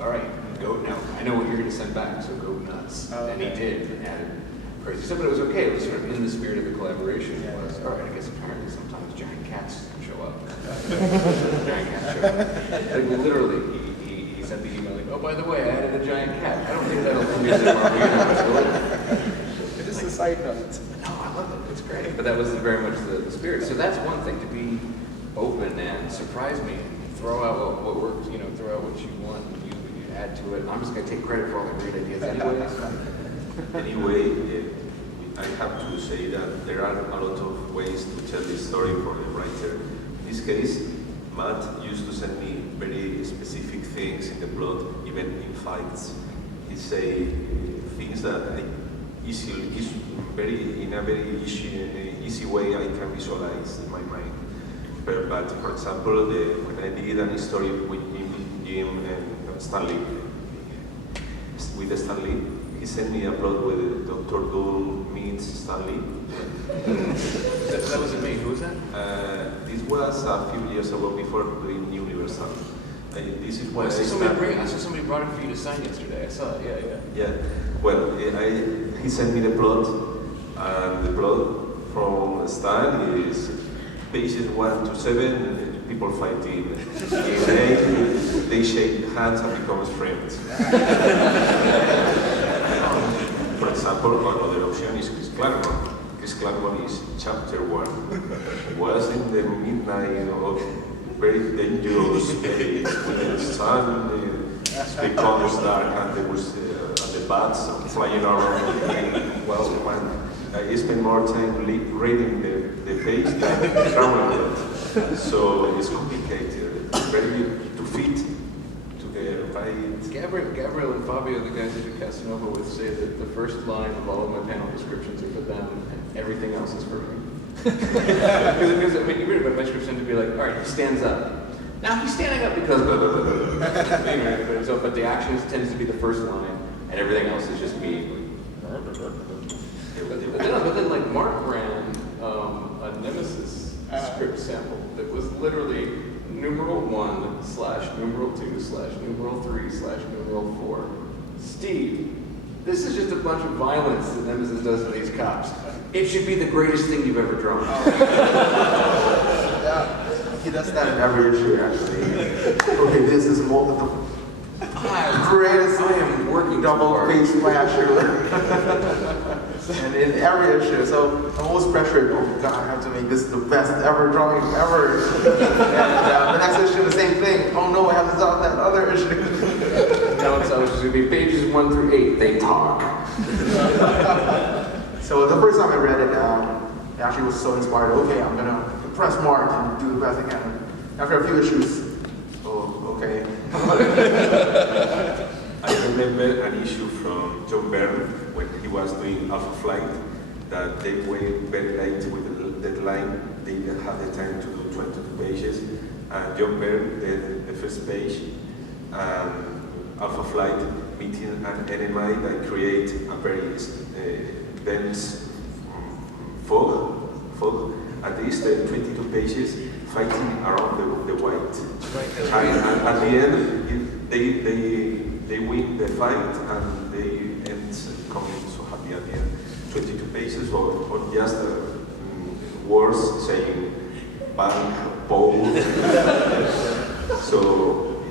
all right, go now. I know what you're going to send back, so go nuts. And he did, and added crazy stuff, but it was okay. It was sort of in the spirit of the collaboration. It was, all right, I guess apparently sometimes giant cats show up. Giant cats show up. Like, literally, he sent the email like, oh, by the way, I added a giant cat. I don't think that'll confuse them or weird how much. but that was very much the spirit. So that's one thing, to be open and surprise me, throw out what works, throw out what you want, and you add to it. I'm just going to take credit for all the great ideas anyways. Anyway, I have to say that there are a lot of ways to tell this story for the writer. In this case, Matt used to send me very specific things in the plot, even in fights. He say things that in a very easy way I can visualize in my mind. But for example, when I did a story with Jim and Stanley, he sent me a plot with Dr. Doom meets Stanley. That wasn't me. Who was that? This was a few years ago before doing Universal. This is when I saw somebody brought it for you to sign yesterday. I saw it. Yeah. Yeah. Well, he sent me the plot, and the plot from Stan is pages 1 to 7. People fighting. In 8, they shake hands and become friends. For example, another option is Chris Claremont. Chris Claremont is chapter 1. Was in the midnight of very dangerous place when the sun becomes dark and there was the bats flying around. Well, I spend more time reading the page than traveling. So it's complicated. It's very to fit together. Gabriel and Fabio, the guys at Casanova, would say that the first line of all of my panel descriptions are for them, and everything else is for me. Because I mean, you read about my description to be like, all right, he stands up. Now he's standing up because blah, blah, blah, blah. But the action tends to be the first line, and everything else is just me. But then like Mark ran a Nemesis script sample that was literally numeral 1/2/3/4. Steve, this is just a bunch of violence that Nemesis does to these cops. It should be the greatest thing you've ever drawn. Yeah, he does that in every issue, actually. Okay, this is multiple. Greatest I am working double page slasher. And in every issue, so I'm always pressured. Oh God, I have to make this the best ever drawing ever. And the next issue, the same thing. Oh no, I have to draw that other issue. No, it's going to be pages 1 through 8. They talk. So the first time I read it, I actually was so inspired. Okay, I'm gonna impress Mark and do the best I can. After a few issues, oh, okay. I remember an issue from John Byrne when he was doing Alpha Flight that they were very late with the deadline. They didn't have the time to do 22 pages. And John Byrne did the first page. Alpha Flight meeting an enemy that create a very dense fog. At least 22 pages fighting around the white. And at the end, they win the fight and they end coming so happy at the end. 22 pages or just words saying bang, bold. So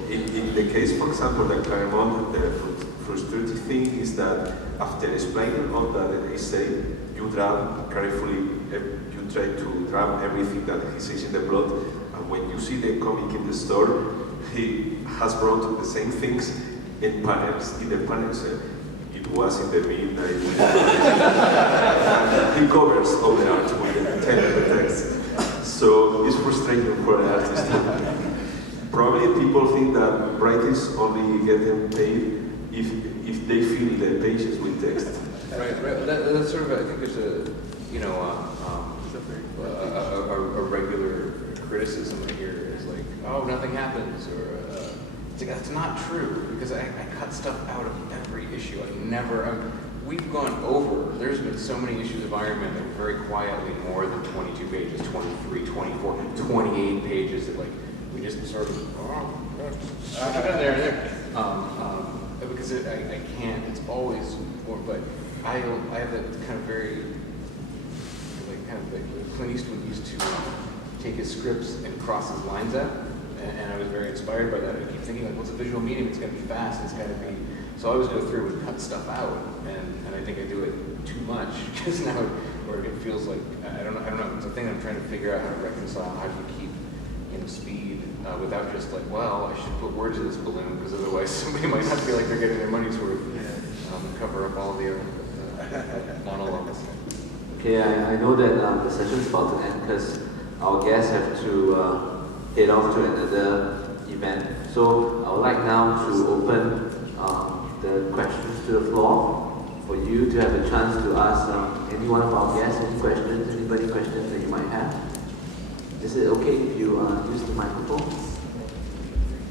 in the case, for example, that Claremont, the frustrating thing is that after explaining all that he said, you draw carefully, you try to draw everything that he says in the plot, and when you see the comic in the store, he has brought the same things in panels. In the panels, it was in the midnight. He covers all the art with the text. So it's frustrating for an artist. Probably people think that writers only get them paid if they fill the pages with text. Right. That's sort of, I think there's a regular criticism here is like, oh, nothing happens, or it's like, that's not true, because I cut stuff out of every issue. We've gone over, there's been so many issues of Iron Man that were very quietly more than 22 pages, 23, 24, 28 pages that like, we just sort of, stuff it in there. Because I can't, it's always more, but I have that kind of very, like Clint Eastwood used to take his scripts and cross his lines out, and I was very inspired by that. I keep thinking, like, what's a visual medium? It's got to be fast, it's got to be, so I always go through and cut stuff out, and I think I do it too much, because now or it feels like, I don't know, it's a thing I'm trying to figure out how to reconcile, how do you keep, speed without just like, well, I should put words in this balloon because otherwise somebody might not feel like they're getting their money's worth, cover up all the monologues. Okay, I know that the session's about to end because our guests have to head off to another event. So I would like now to open the questions to the floor for you to have a chance to ask any one of our guests any questions, questions that you might have. Is it okay if you use the microphone?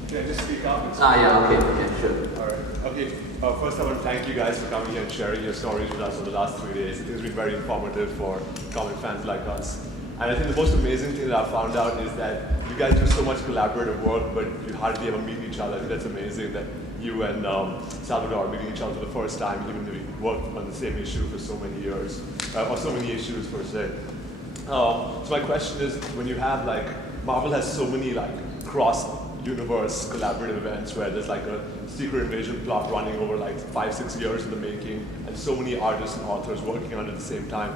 Can I just speak up? Okay, sure. All right. Okay. First, I want to thank you guys for coming here and sharing your stories with us over the last 3 days. It has been very informative for comic fans like us. And I think the most amazing thing that I found out is that you guys do so much collaborative work, but you hardly ever meet each other. I think that's amazing that you and Salvador are meeting each other for the first time, even though you worked on the same issue for so many years, or so many issues per se. So my question is, when you have Marvel has so many cross-universe collaborative events where there's a secret invasion plot running over 5-6 years in the making, and so many artists and authors working on it at the same time.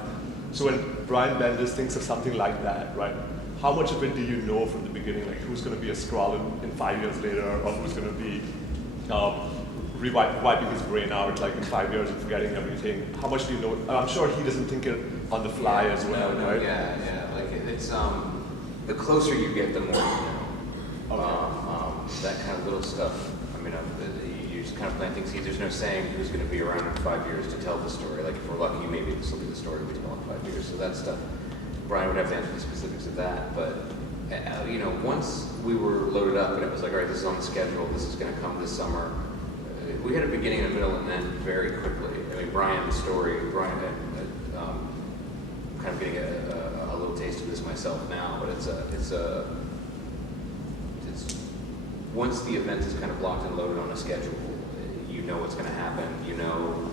So when Brian Bendis thinks of something like that, right? How much of it do you know from the beginning? Who's going to be a Skrull in 5 years later, or who's going to be wiping his brain out in 5 years and forgetting everything? How much do you know? I'm sure he doesn't think it on the fly as well, right? Yeah. It's the closer you get, the more you know. Okay. That kind of little stuff. I mean, you just kind of planting seeds. There's no saying who's going to be around in 5 years to tell the story. If we're lucky, maybe this will be the story we tell in 5 years. So that stuff, Brian would have to answer the specifics of that. But once we were loaded up and it was all right, this is on the schedule. This is going to come this summer. We had a beginning, a middle, and end very quickly. I mean, Brian had kind of getting a little taste of this myself now, but it's once the event is kind of locked and loaded on a schedule, you know what's going to happen. You know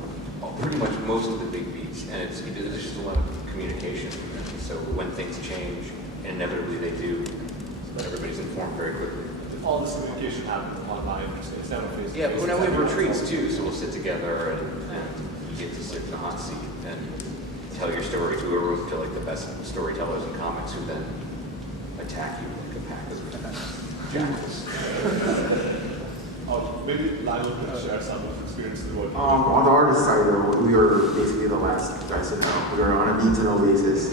pretty much most of the big beats, and there's just a lot of communication. And so when things change, and inevitably they do, everybody's informed very quickly. All this communication happens online instead of face-to-face. Yeah, but now we have retreats too, so we'll sit together and you get to sit in the hot seat and tell your story to a room to the best storytellers in comics who then attack you like a pack of jackals. Maybe Leinil can share some of his experiences working. On the artist side, we were basically the last guys to know. We were on a need-to-know basis.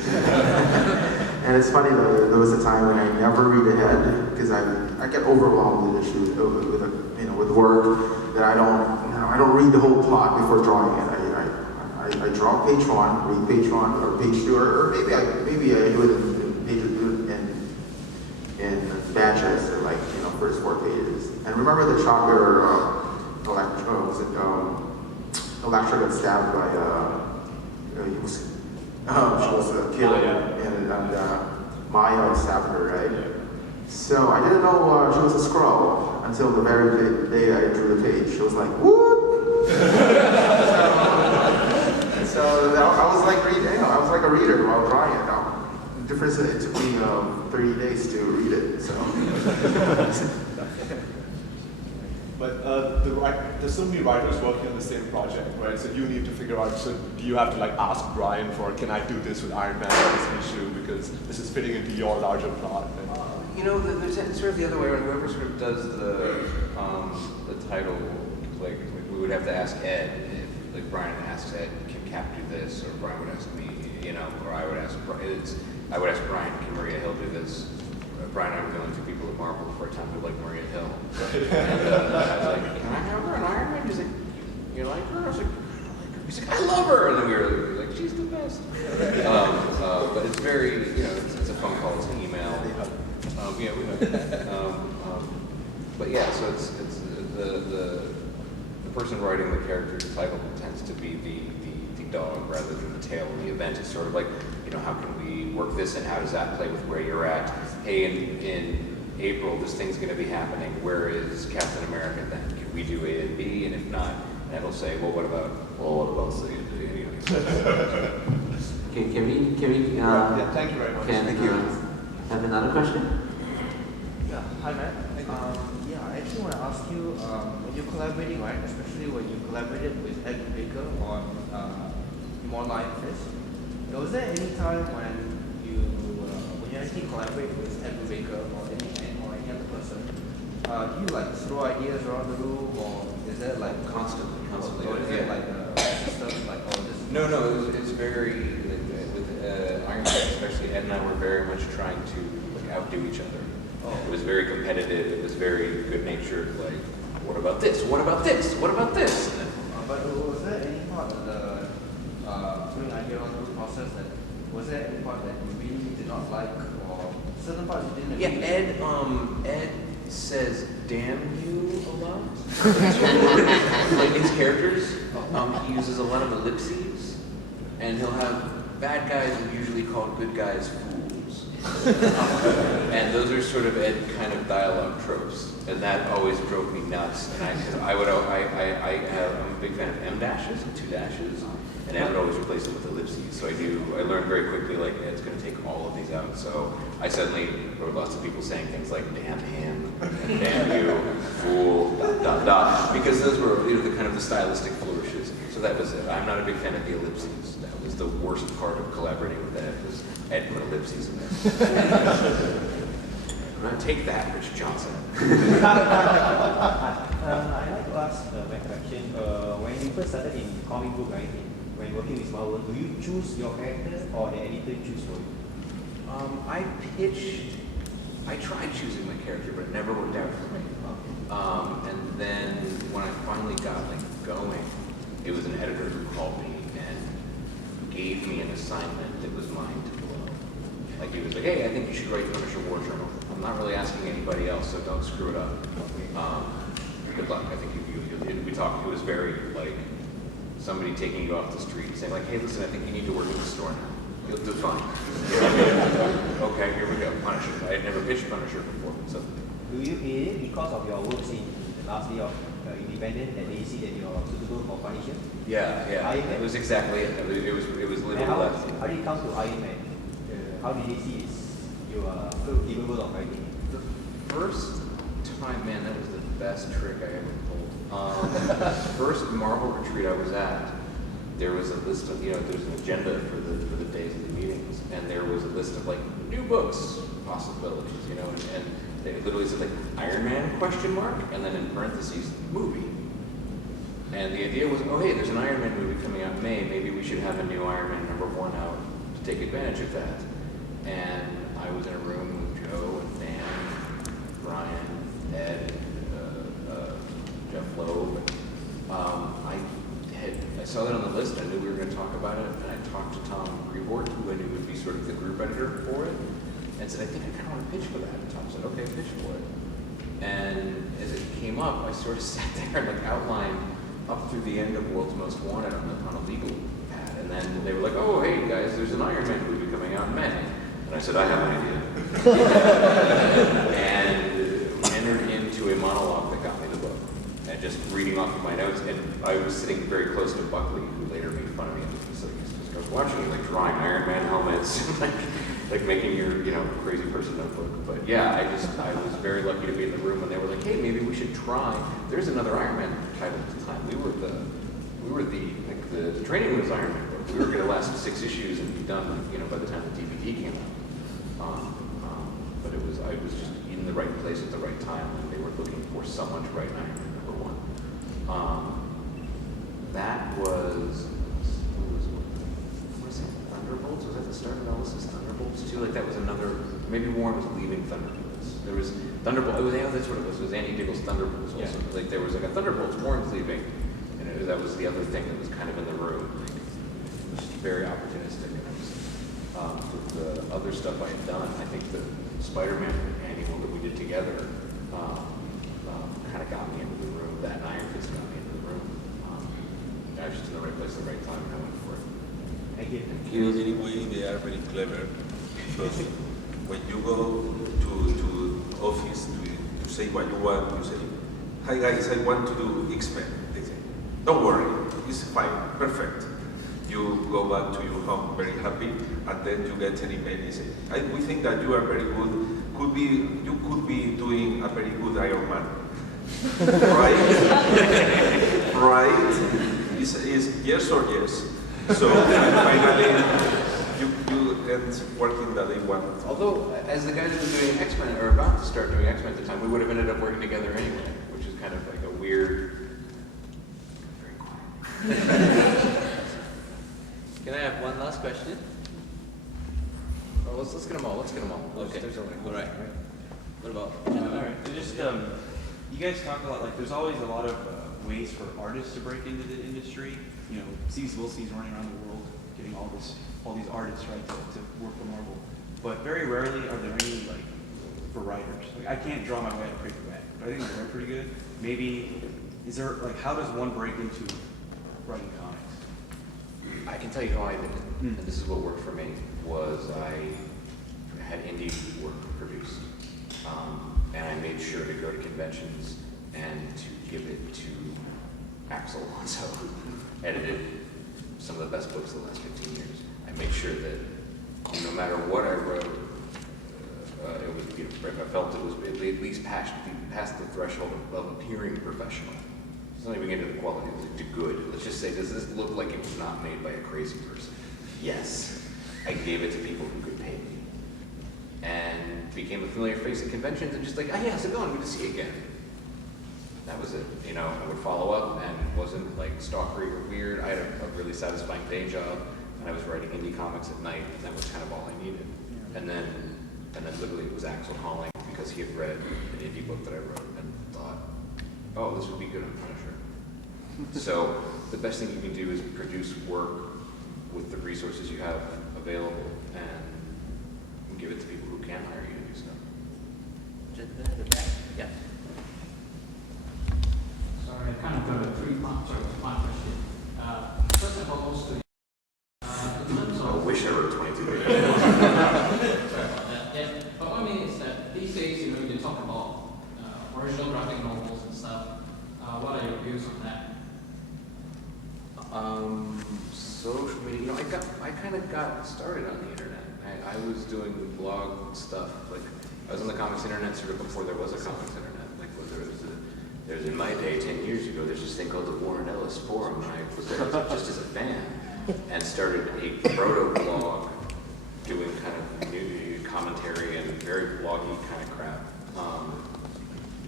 And it's funny though, there was a time when I never read ahead because I get overwhelmed with issues with work that I don't read the whole plot before drawing it. I draw page one, read page one or page two, or maybe I do it in pages in batches, first 4 pages. And remember the chapter Electra got stabbed by she was a killer, and Maya stabbed her, right? Yeah. So I didn't know she was a Skrull until the very day I drew the page. She was like, whoop! So I was like reading, I was like a reader while drawing it. The difference is it took me 30 days to read it. So. But there's so many writers working on the same project, right? So you need to figure out, so do you have to ask Brian for, can I do this with Iron Man on this issue because this is fitting into your larger plot? There's sort of the other way around. Whoever sort of does the title, we would have to ask Ed. If Brian asks Ed, can Cap do this? Or Brian would ask me, or I would ask Brian, can Maria Hill do this? Brian and I were the only 2 people at Marvel for a time who liked Maria Hill. And I was like, can I have her in Iron Man? He's like, you like her? I was like, he's like, I love her. And then we were like, she's the best. But it's very, it's a phone call, it's an email. But yeah, so it's the person writing the character's title tends to be the dog rather than the tail of the event. It's sort of like, how can we work this and how does that play with where you're at? Hey, in April, this thing's going to be happening. Where is Captain America then? Can we do A and B? And if not, Ed'll say, well, what about C and D? Okay, can we thank you very much. Have another question? Yeah, hi Matt. I actually want to ask you, when you're collaborating, right, especially when you collaborated with Ed Baker on More Lion Fist, Was there any time when you actually collaborate with Edward Baker or any other person? Do you like throw ideas around the room, or is there like Constantly. or is it Yeah. like a system like this? No, it's very, with Iron Man especially, Ed and I were very much trying to like outdo each other. Oh. It was very competitive, it was very good-natured, like, what about this, what about this, what about this? And then, But was there any part of the throwing idea around the room process was there any part that you really did not like, or certain parts you didn't agree with? Ed says "damn you" a lot. Like his characters, he uses a lot of ellipses, and he'll have bad guys who usually call good guys fools. And those are sort of Ed kind of dialogue tropes, and that always drove me nuts. And I'm a big fan of M dashes and 2 dashes. And Ed would always replace them with ellipses. So I learned very quickly, like, Ed's going to take all of these out. So I suddenly wrote lots of people saying things like, damn him, damn you, fool, ... Because those were, the kind of the stylistic flourishes. So that was it. I'm not a big fan of the ellipses. That was the worst part of collaborating with Ed, was Ed put ellipses in there. Take that, Rich Johnson. I'd like to ask my question. When you first started in comic book writing, when working with Marvel, do you choose your character or the editor choose for you? I tried choosing my character, but it never worked out for me. And then when I finally got going, it was an editor who called me and gave me an assignment that was mine to blow. Like he was like, hey, I think you should write Punisher War Journal. I'm not really asking anybody else, so don't screw it up. Good luck. I think we talked. It was very like somebody taking you off the street and saying like, hey, listen, I think you need to work at the store now. You'll do fine. Okay, here we go. Punisher. I had never pitched Punisher before, so. Is it because of your works in the last day of Independent that they see that you are suitable for Punisher? Yeah. Iron Man? It was exactly it. It was literally And how that. did it come to Iron Man? How did they see you are capable of writing? The first time, man, that was the best trick I ever pulled. First Marvel retreat I was at, there was a list of, there was an agenda for the days of the meetings, and there was a list of like new books possibilities, and they literally said like Iron Man ? And then in parentheses movie. And the idea was, oh hey, there's an Iron Man movie coming out in May. Maybe we should have a new Iron Man #1 out to take advantage of that. And I was in a room with Joe and Dan, Brian, Ed, Jeff Loeb. I saw that on the list. I knew we were going to talk about it, and I talked to Tom Brevoort, who I knew would be sort of the group editor for it, and said, I think I kind of want to pitch for that. And Tom said, okay, pitch for it. And as it came up, I sort of sat there and like outlined up through the end of World's Most Wanted on a legal pad, and then they were like, oh, hey guys, there's an Iron Man movie coming out in May. And I said, I have an idea. And entered into a monologue that got me the book. And just reading off of my notes, and I was sitting very close to Buckley, who later made fun of me in the facilities. I was watching you, like drawing Iron Man helmets, like making your, crazy person notebook. But yeah, I was very lucky to be in the room when they were like, hey, maybe we should try. There's another Iron Man title at the time. We were the training room was Iron Man book. We were going to last 6 issues and be done, by the time the DVD came out. But I was just in the right place at the right time, and they were looking for someone to write Iron Man #1. That was, Thunderbolts? Was that the start of Ellis's Thunderbolts too? Like that was another, maybe Warren was leaving Thunderbolts. There was Thunderbolts, that's what it was. It was Andy Diggle's Thunderbolts also. Yeah. Like there was like a Thunderbolts, Warren's leaving, and that was the other thing that was kind of in the room. Like, it was very opportunistic. And I was, with the other stuff I had done, I think the Spider-Man annual that we did together kind of got me into the room. That and Iron Fist got me into the room. I was just in the right place at the right time, and I went for it. Thank you. Anyway, they are very clever because when you go to office to say what you want, you say, hi guys, I want to do X-Men. They say, don't worry, it's fine, perfect. You go back to your home very happy, and then you get an email and say, we think that you are very good. You could be doing a very good Iron Man. Right? Is yes or yes? So finally, get working that they want. Although, as the guys who were doing X-Men, or about to start doing X-Men at the time, we would have ended up working together anyway, which is kind of like a weird... Very quiet. Can I have one last question? Oh, let's get them all, Okay. There's only All right. What about? Alright, so just, you guys talk a lot, like, there's always a lot of ways for artists to break into the industry. You know, Steve Wilsey's running around the world getting all these artists, right, to work for Marvel. But very rarely are there any, like, for writers. Like, I can't draw my way out of paperback, but I think they're pretty good. Maybe, is there, like, how does one break into writing comics? I can tell you how I did it, and this is what worked for me, was I had indie work produced. And I made sure to go to conventions and to give it to Axel Alonso, who edited some of the best books of the last 15 years. I made sure that no matter what I wrote, it was beautiful. If I felt it was at least past the threshold of appearing professional. Let's not even get into the quality, it was good. Let's just say, does this look like it was not made by a crazy person? Yes. I gave it to people who could pay me. And became a familiar face at conventions and just like, oh yeah, how's it going? Good to see you again. That was it. You know, I would follow up and it wasn't like stalkery or weird. I had a really satisfying day job and I was writing indie comics at night and that was kind of all I needed. And then literally it was Axel calling because he had read an indie book that I wrote and thought, oh, this would be good on Punisher. So the best thing you can do is produce work with the resources you have available and give it to people who can hire you to do stuff. Gentleman in the back. Yeah. Sorry, I kind of got a three-part question. First of all, most of you, in terms I of... wish I wrote 22 pages. Sorry about that. Yeah, but what I mean is that these days, you know, you talk about original graphic novels and stuff. What are your views on that? Social media, you know, I kind of got started on the internet. I was doing blog stuff, like, I was on the comics internet sort of before there was a comics internet. Like, there's in my day, 10 years ago, there's this thing called the Warren Ellis Forum, and I was there just as a fan, and started a proto-blog doing kind of new commentary and very bloggy kind of crap.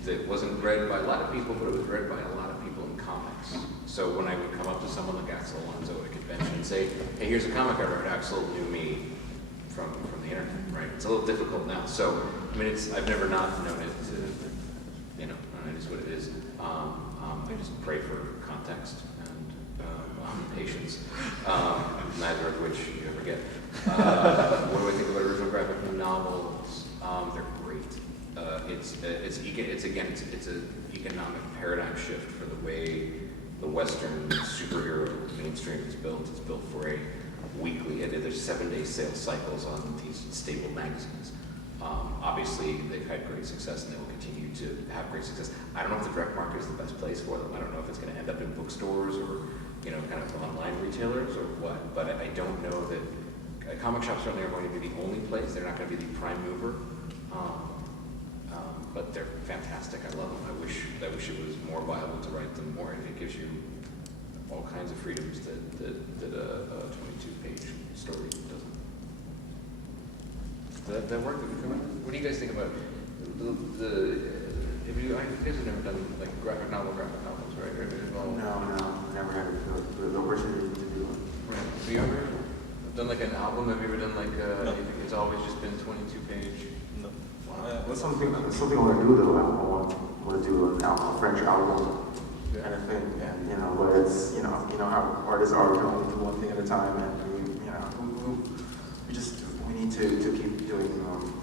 That wasn't read by a lot of people, but it was read by a lot of people in comics. So when I would come up to someone like Axel Alonso at a convention and say, hey, here's a comic I wrote, Axel knew me from the internet, right? It's a little difficult now. So, I mean, I've never not known it to, you know, it is what it is. I just pray for context and patience, neither of which you ever get. What do I think about original graphic novels? They're great. It's an economic paradigm shift for the way the Western superhero mainstream is built. It's built for a weekly, there's 7-day sales cycles on these stable magazines. Obviously, they've had great success and they will continue to have great success. I don't know if the direct market is the best place for them. I don't know if it's going to end up in bookstores or, you know, kind of online retailers or what, but I don't know that comic shops certainly are going to be the only place. They're not going to be the prime mover. But they're fantastic. I love them. I wish it was more viable to write them more. It gives you all kinds of freedoms that a 22-page story doesn't. Does that work? What do you guys think about have you guys have never done like graphic novels, right? No, never had the opportunity to do it. Right. Have you ever done like an album? Have you ever done like No. it's always just been 22-page? No. That's something I want to do though. I want to do a French album kind of thing, and you know, where it's you know how artists are, we can only do one thing at a time, and we need to keep doing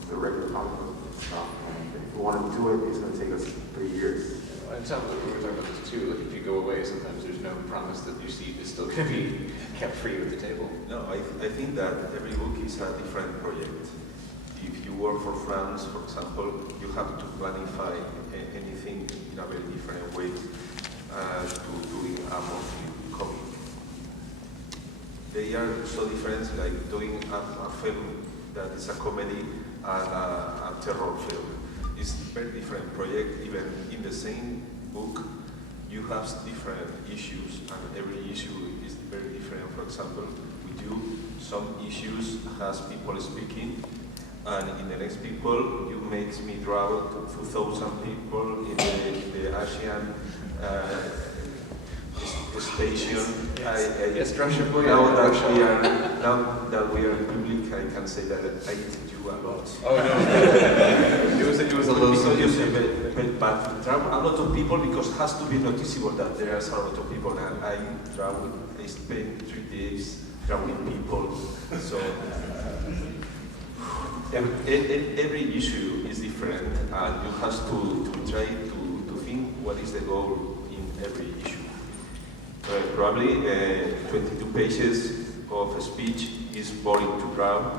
the regular comic book stuff. And if we want to do it, it's going to take us 3 years. And we were talking about this too. Like if you go away, sometimes there's no promise that your seat is still going to be kept for you at the table. No, I think that every book is a different project. If you work for France, for example, you have to planify anything in a very different way to doing a monthly comic. They are so different, like doing a film that is a comedy and a terror film. It's a very different project. Even in the same book, you have different issues, and every issue is very different. For example, with you, some issues has people speaking, and in the next people, you makes me travel to 2,000 people in the Asian station. Yes, Russia. Now that we are in public, I can say that I eat you a lot. Oh no, it was a little. But travel a lot of people because it has to be noticeable that there are a lot of people, and I travel. I spend 3 days traveling people, so. Every issue is different, and you have to try to think what is the goal in every issue. Probably 22 pages of speech is boring to draw,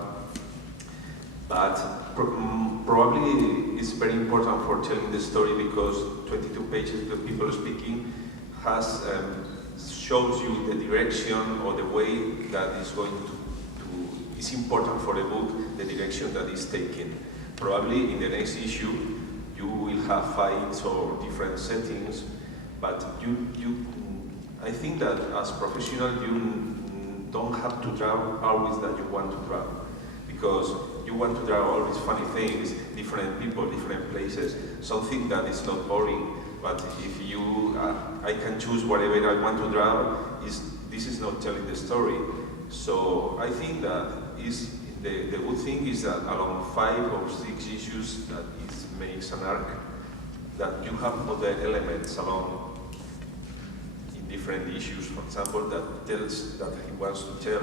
but probably it's very important for telling the story because 22 pages of people speaking has shows you the direction or the way that is going to it's important for the book, the direction that is taken. Probably in the next issue, you will have fights or different settings, but I think that as professional, you don't have to draw always that you want to draw, because you want to draw all these funny things, different people, different places, something that is not boring. But if you, I can choose whatever I want to draw. This is not telling the story. So I think that the good thing is that along 5 or 6 issues that makes an arc, that you have other elements along in different issues, for example, that tells that he wants to tell.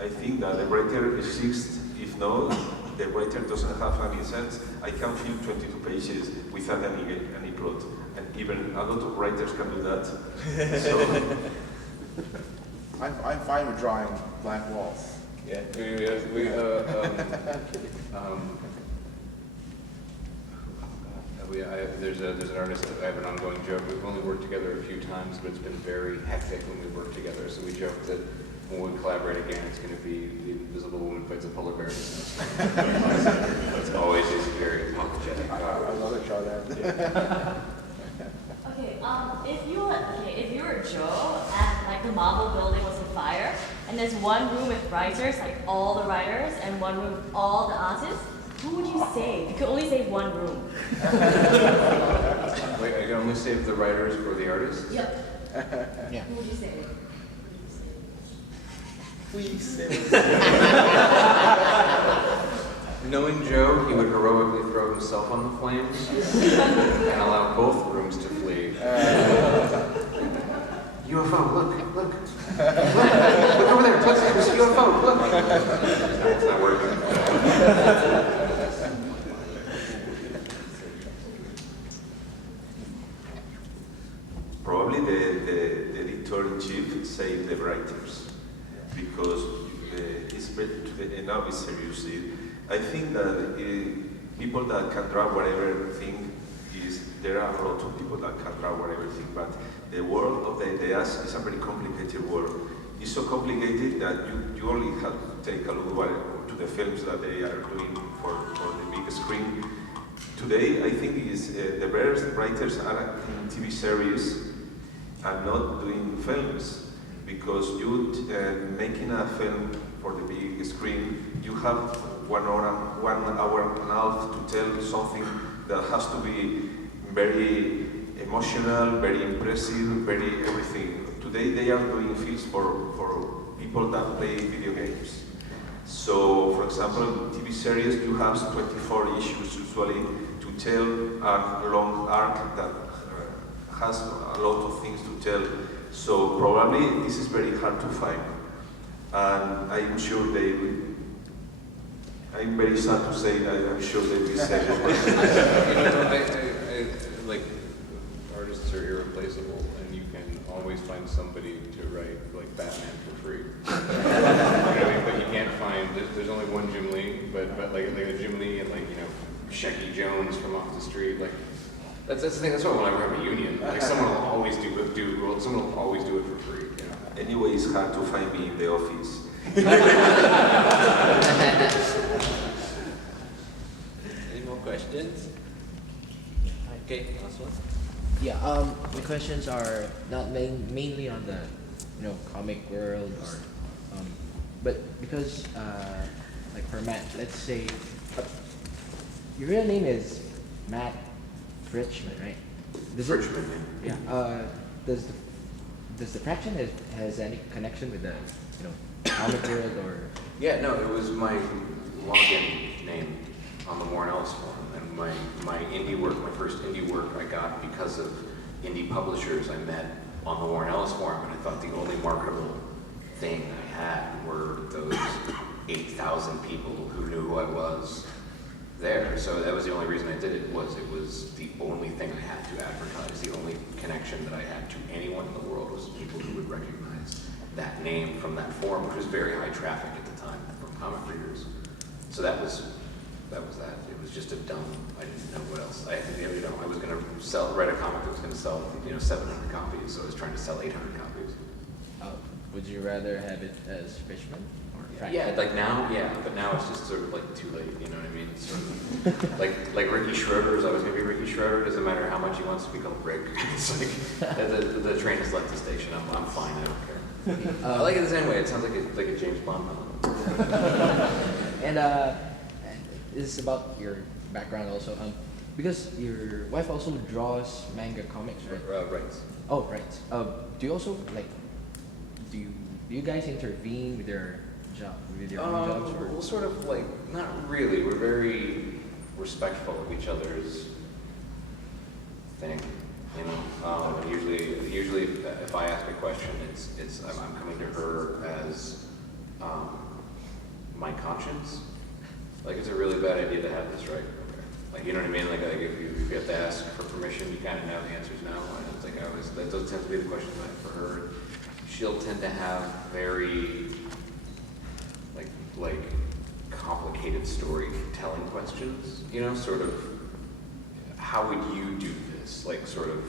I think that the writer exists. If not, the writer doesn't have any sense. I can fill 22 pages without any plot, and even a lot of writers can do that. So, I'm fine with drawing blank walls. Yeah, there's an artist that I have an ongoing joke. We've only worked together a few times, but it's been very hectic when we work together. So we joke that when we collaborate again, it's going to be the Invisible Woman fights a polar bear. It's always just very apologetic. I love it, Charlotte. Okay, if you were Joe and like the Marvel building was on fire, and there's one room with writers, like all the writers, and one room with all the artists, who would you save? You could only save one room. Wait, I can only save the writers or the artists? Yep. Yeah. Who would you save? Please. Knowing Joe, he would heroically throw himself on the flames and allow both rooms to flee. UFO, look. Look over there, there's a UFO, look. No, it's not working. probably the editor-in-chief saved the writers, because it's better to now it's seriously. I think that people that can draw whatever thing there are a lot of people that can draw whatever thing, but the world of the ideas is a very complicated world. It's so complicated that you only have to take a look to the films that they are doing for the big screen. Today, I think the best writers are in TV series and not doing films, because you making a film for the big screen, you have 1 hour and a half to tell something that has to be very emotional, very impressive, very everything. Today they are doing films for people that play video games. So, for example, in TV series you have 24 issues usually to tell a long arc that has a lot of things to tell. So probably this is very hard to find. And I'm sure they will. I'm very sad to say that I'm sure they will say it. Like, artists are irreplaceable, and you can always find somebody to write like Batman for free. But you can't find. There's only one Jim Lee, but like a Jim Lee and Shecky Jones from off the street, like. That's the thing. That's why whenever I have a union, like someone will always someone will always do it for free. You know? Anyway, it's hard to find me in the office. Any more questions? Okay, last one. Yeah, the questions are not mainly on the, comic world, or, but because like for Matt, let's say your real name is Matt Fritschman, right? Fritschman, yeah. Does the fraction has any connection with the comic world or? Yeah, no, it was my login name on the Warren Ellis forum, and my indie work, my first indie work, I got because of indie publishers I met on the Warren Ellis forum, and I thought the only marketable thing I had were those 8,000 people who knew who I was there. So that was the only reason I did it. It was the only thing I had to advertise. The only connection that I had to anyone in the world was people who would recognize that name from that forum, which was very high traffic at the time from comic readers. So that was that. It was just a dumb. I didn't know what else. I was going to write a comic that was going to sell 700 copies. So I was trying to sell 800 copies. Would you rather have it as Fishman or fraction? Yeah, like now, yeah, but now it's just sort of like too late, you know what I mean? It's sort of like Ricky Schroeder is always going to be Ricky Schroeder. Doesn't matter how much he wants to be called Rick. It's like the train has left the station. I'm fine. I don't care. I like it the same way. It sounds like a James Bond film. And this is about your background also. Because your wife also draws manga comics, right? Right. Oh, right. Do you also like? Do you guys intervene with their job, with your own jobs? Or? Well, sort of like, not really. We're very respectful of each other's thing, you know. And usually, if I ask a question, I'm coming to her as my conscience. Like, it's a really bad idea to have this, right? Okay. Like, you know what I mean? Like if you have to ask for permission, you kind of know the answers now. And it's like those tend to be the questions I have for her. She'll tend to have very like complicated storytelling questions, you know, sort of how would you do this? Like sort of,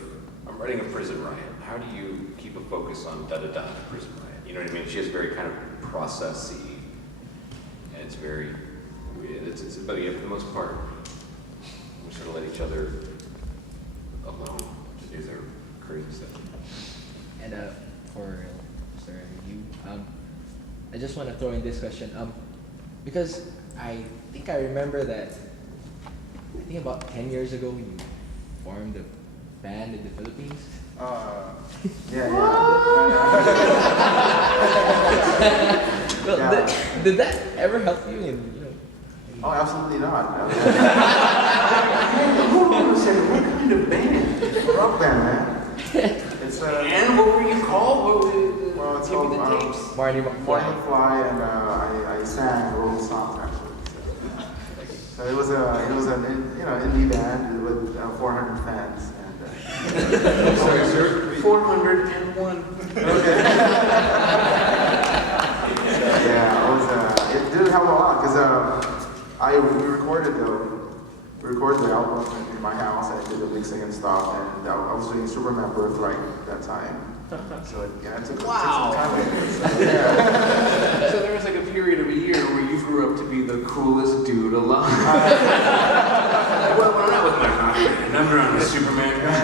I'm writing a prison riot. How do you keep a focus on da-da-da in a prison riot? You know what I mean? She has very kind of processy, and it's very weird. But yeah, for the most part, we sort of let each other alone to do their crazy stuff. And for Mr. Yu, I just want to throw in this question, because I think I remember that, I think about 10 years ago you formed a band in the Philippines. Well, did that ever help you in, Oh, absolutely not. Hold on a second, what kind of band? It's a rock band, man. It's and what were you called? Well, it's called Morning Fly, and I sang the whole songs actually. So it was an indie band with 400 fans. And, sorry, sir. 401. Okay. Yeah, it did help a lot because we recorded the album in my house. I did the mixing and stuff, and I was doing Superman Birthright at that time. So it took some time. So there was like a period of a year where you grew up to be the coolest dude alive. Well, when I'm not with my rock, I'm around the Superman guy.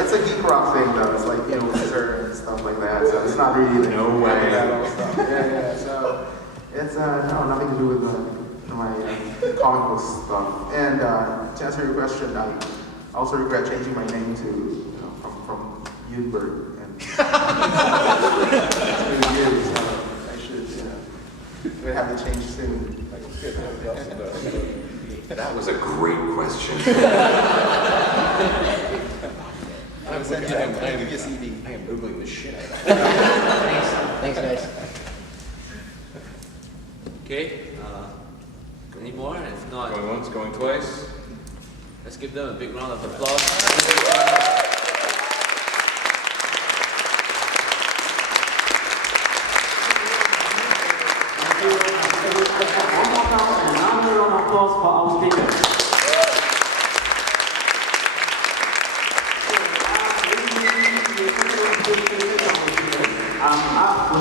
It's a geek rock thing though. It's like Wizard and stuff like that. So it's not really no way. Yeah. So it's nothing to do with my comic book stuff. And to answer your question, I also regret changing my name to from Yunberg and so I should we'll have to change soon. That was a great question. I am Googling the shit out of that. Thanks guys. Okay, any more? If not, Going once, going twice. let's give them a big round of applause. One more round and another round of applause for our speakers.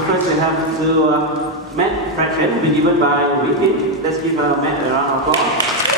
First we have to Matt Fraction, will be given by Wicked. Let's give Matt a round of applause.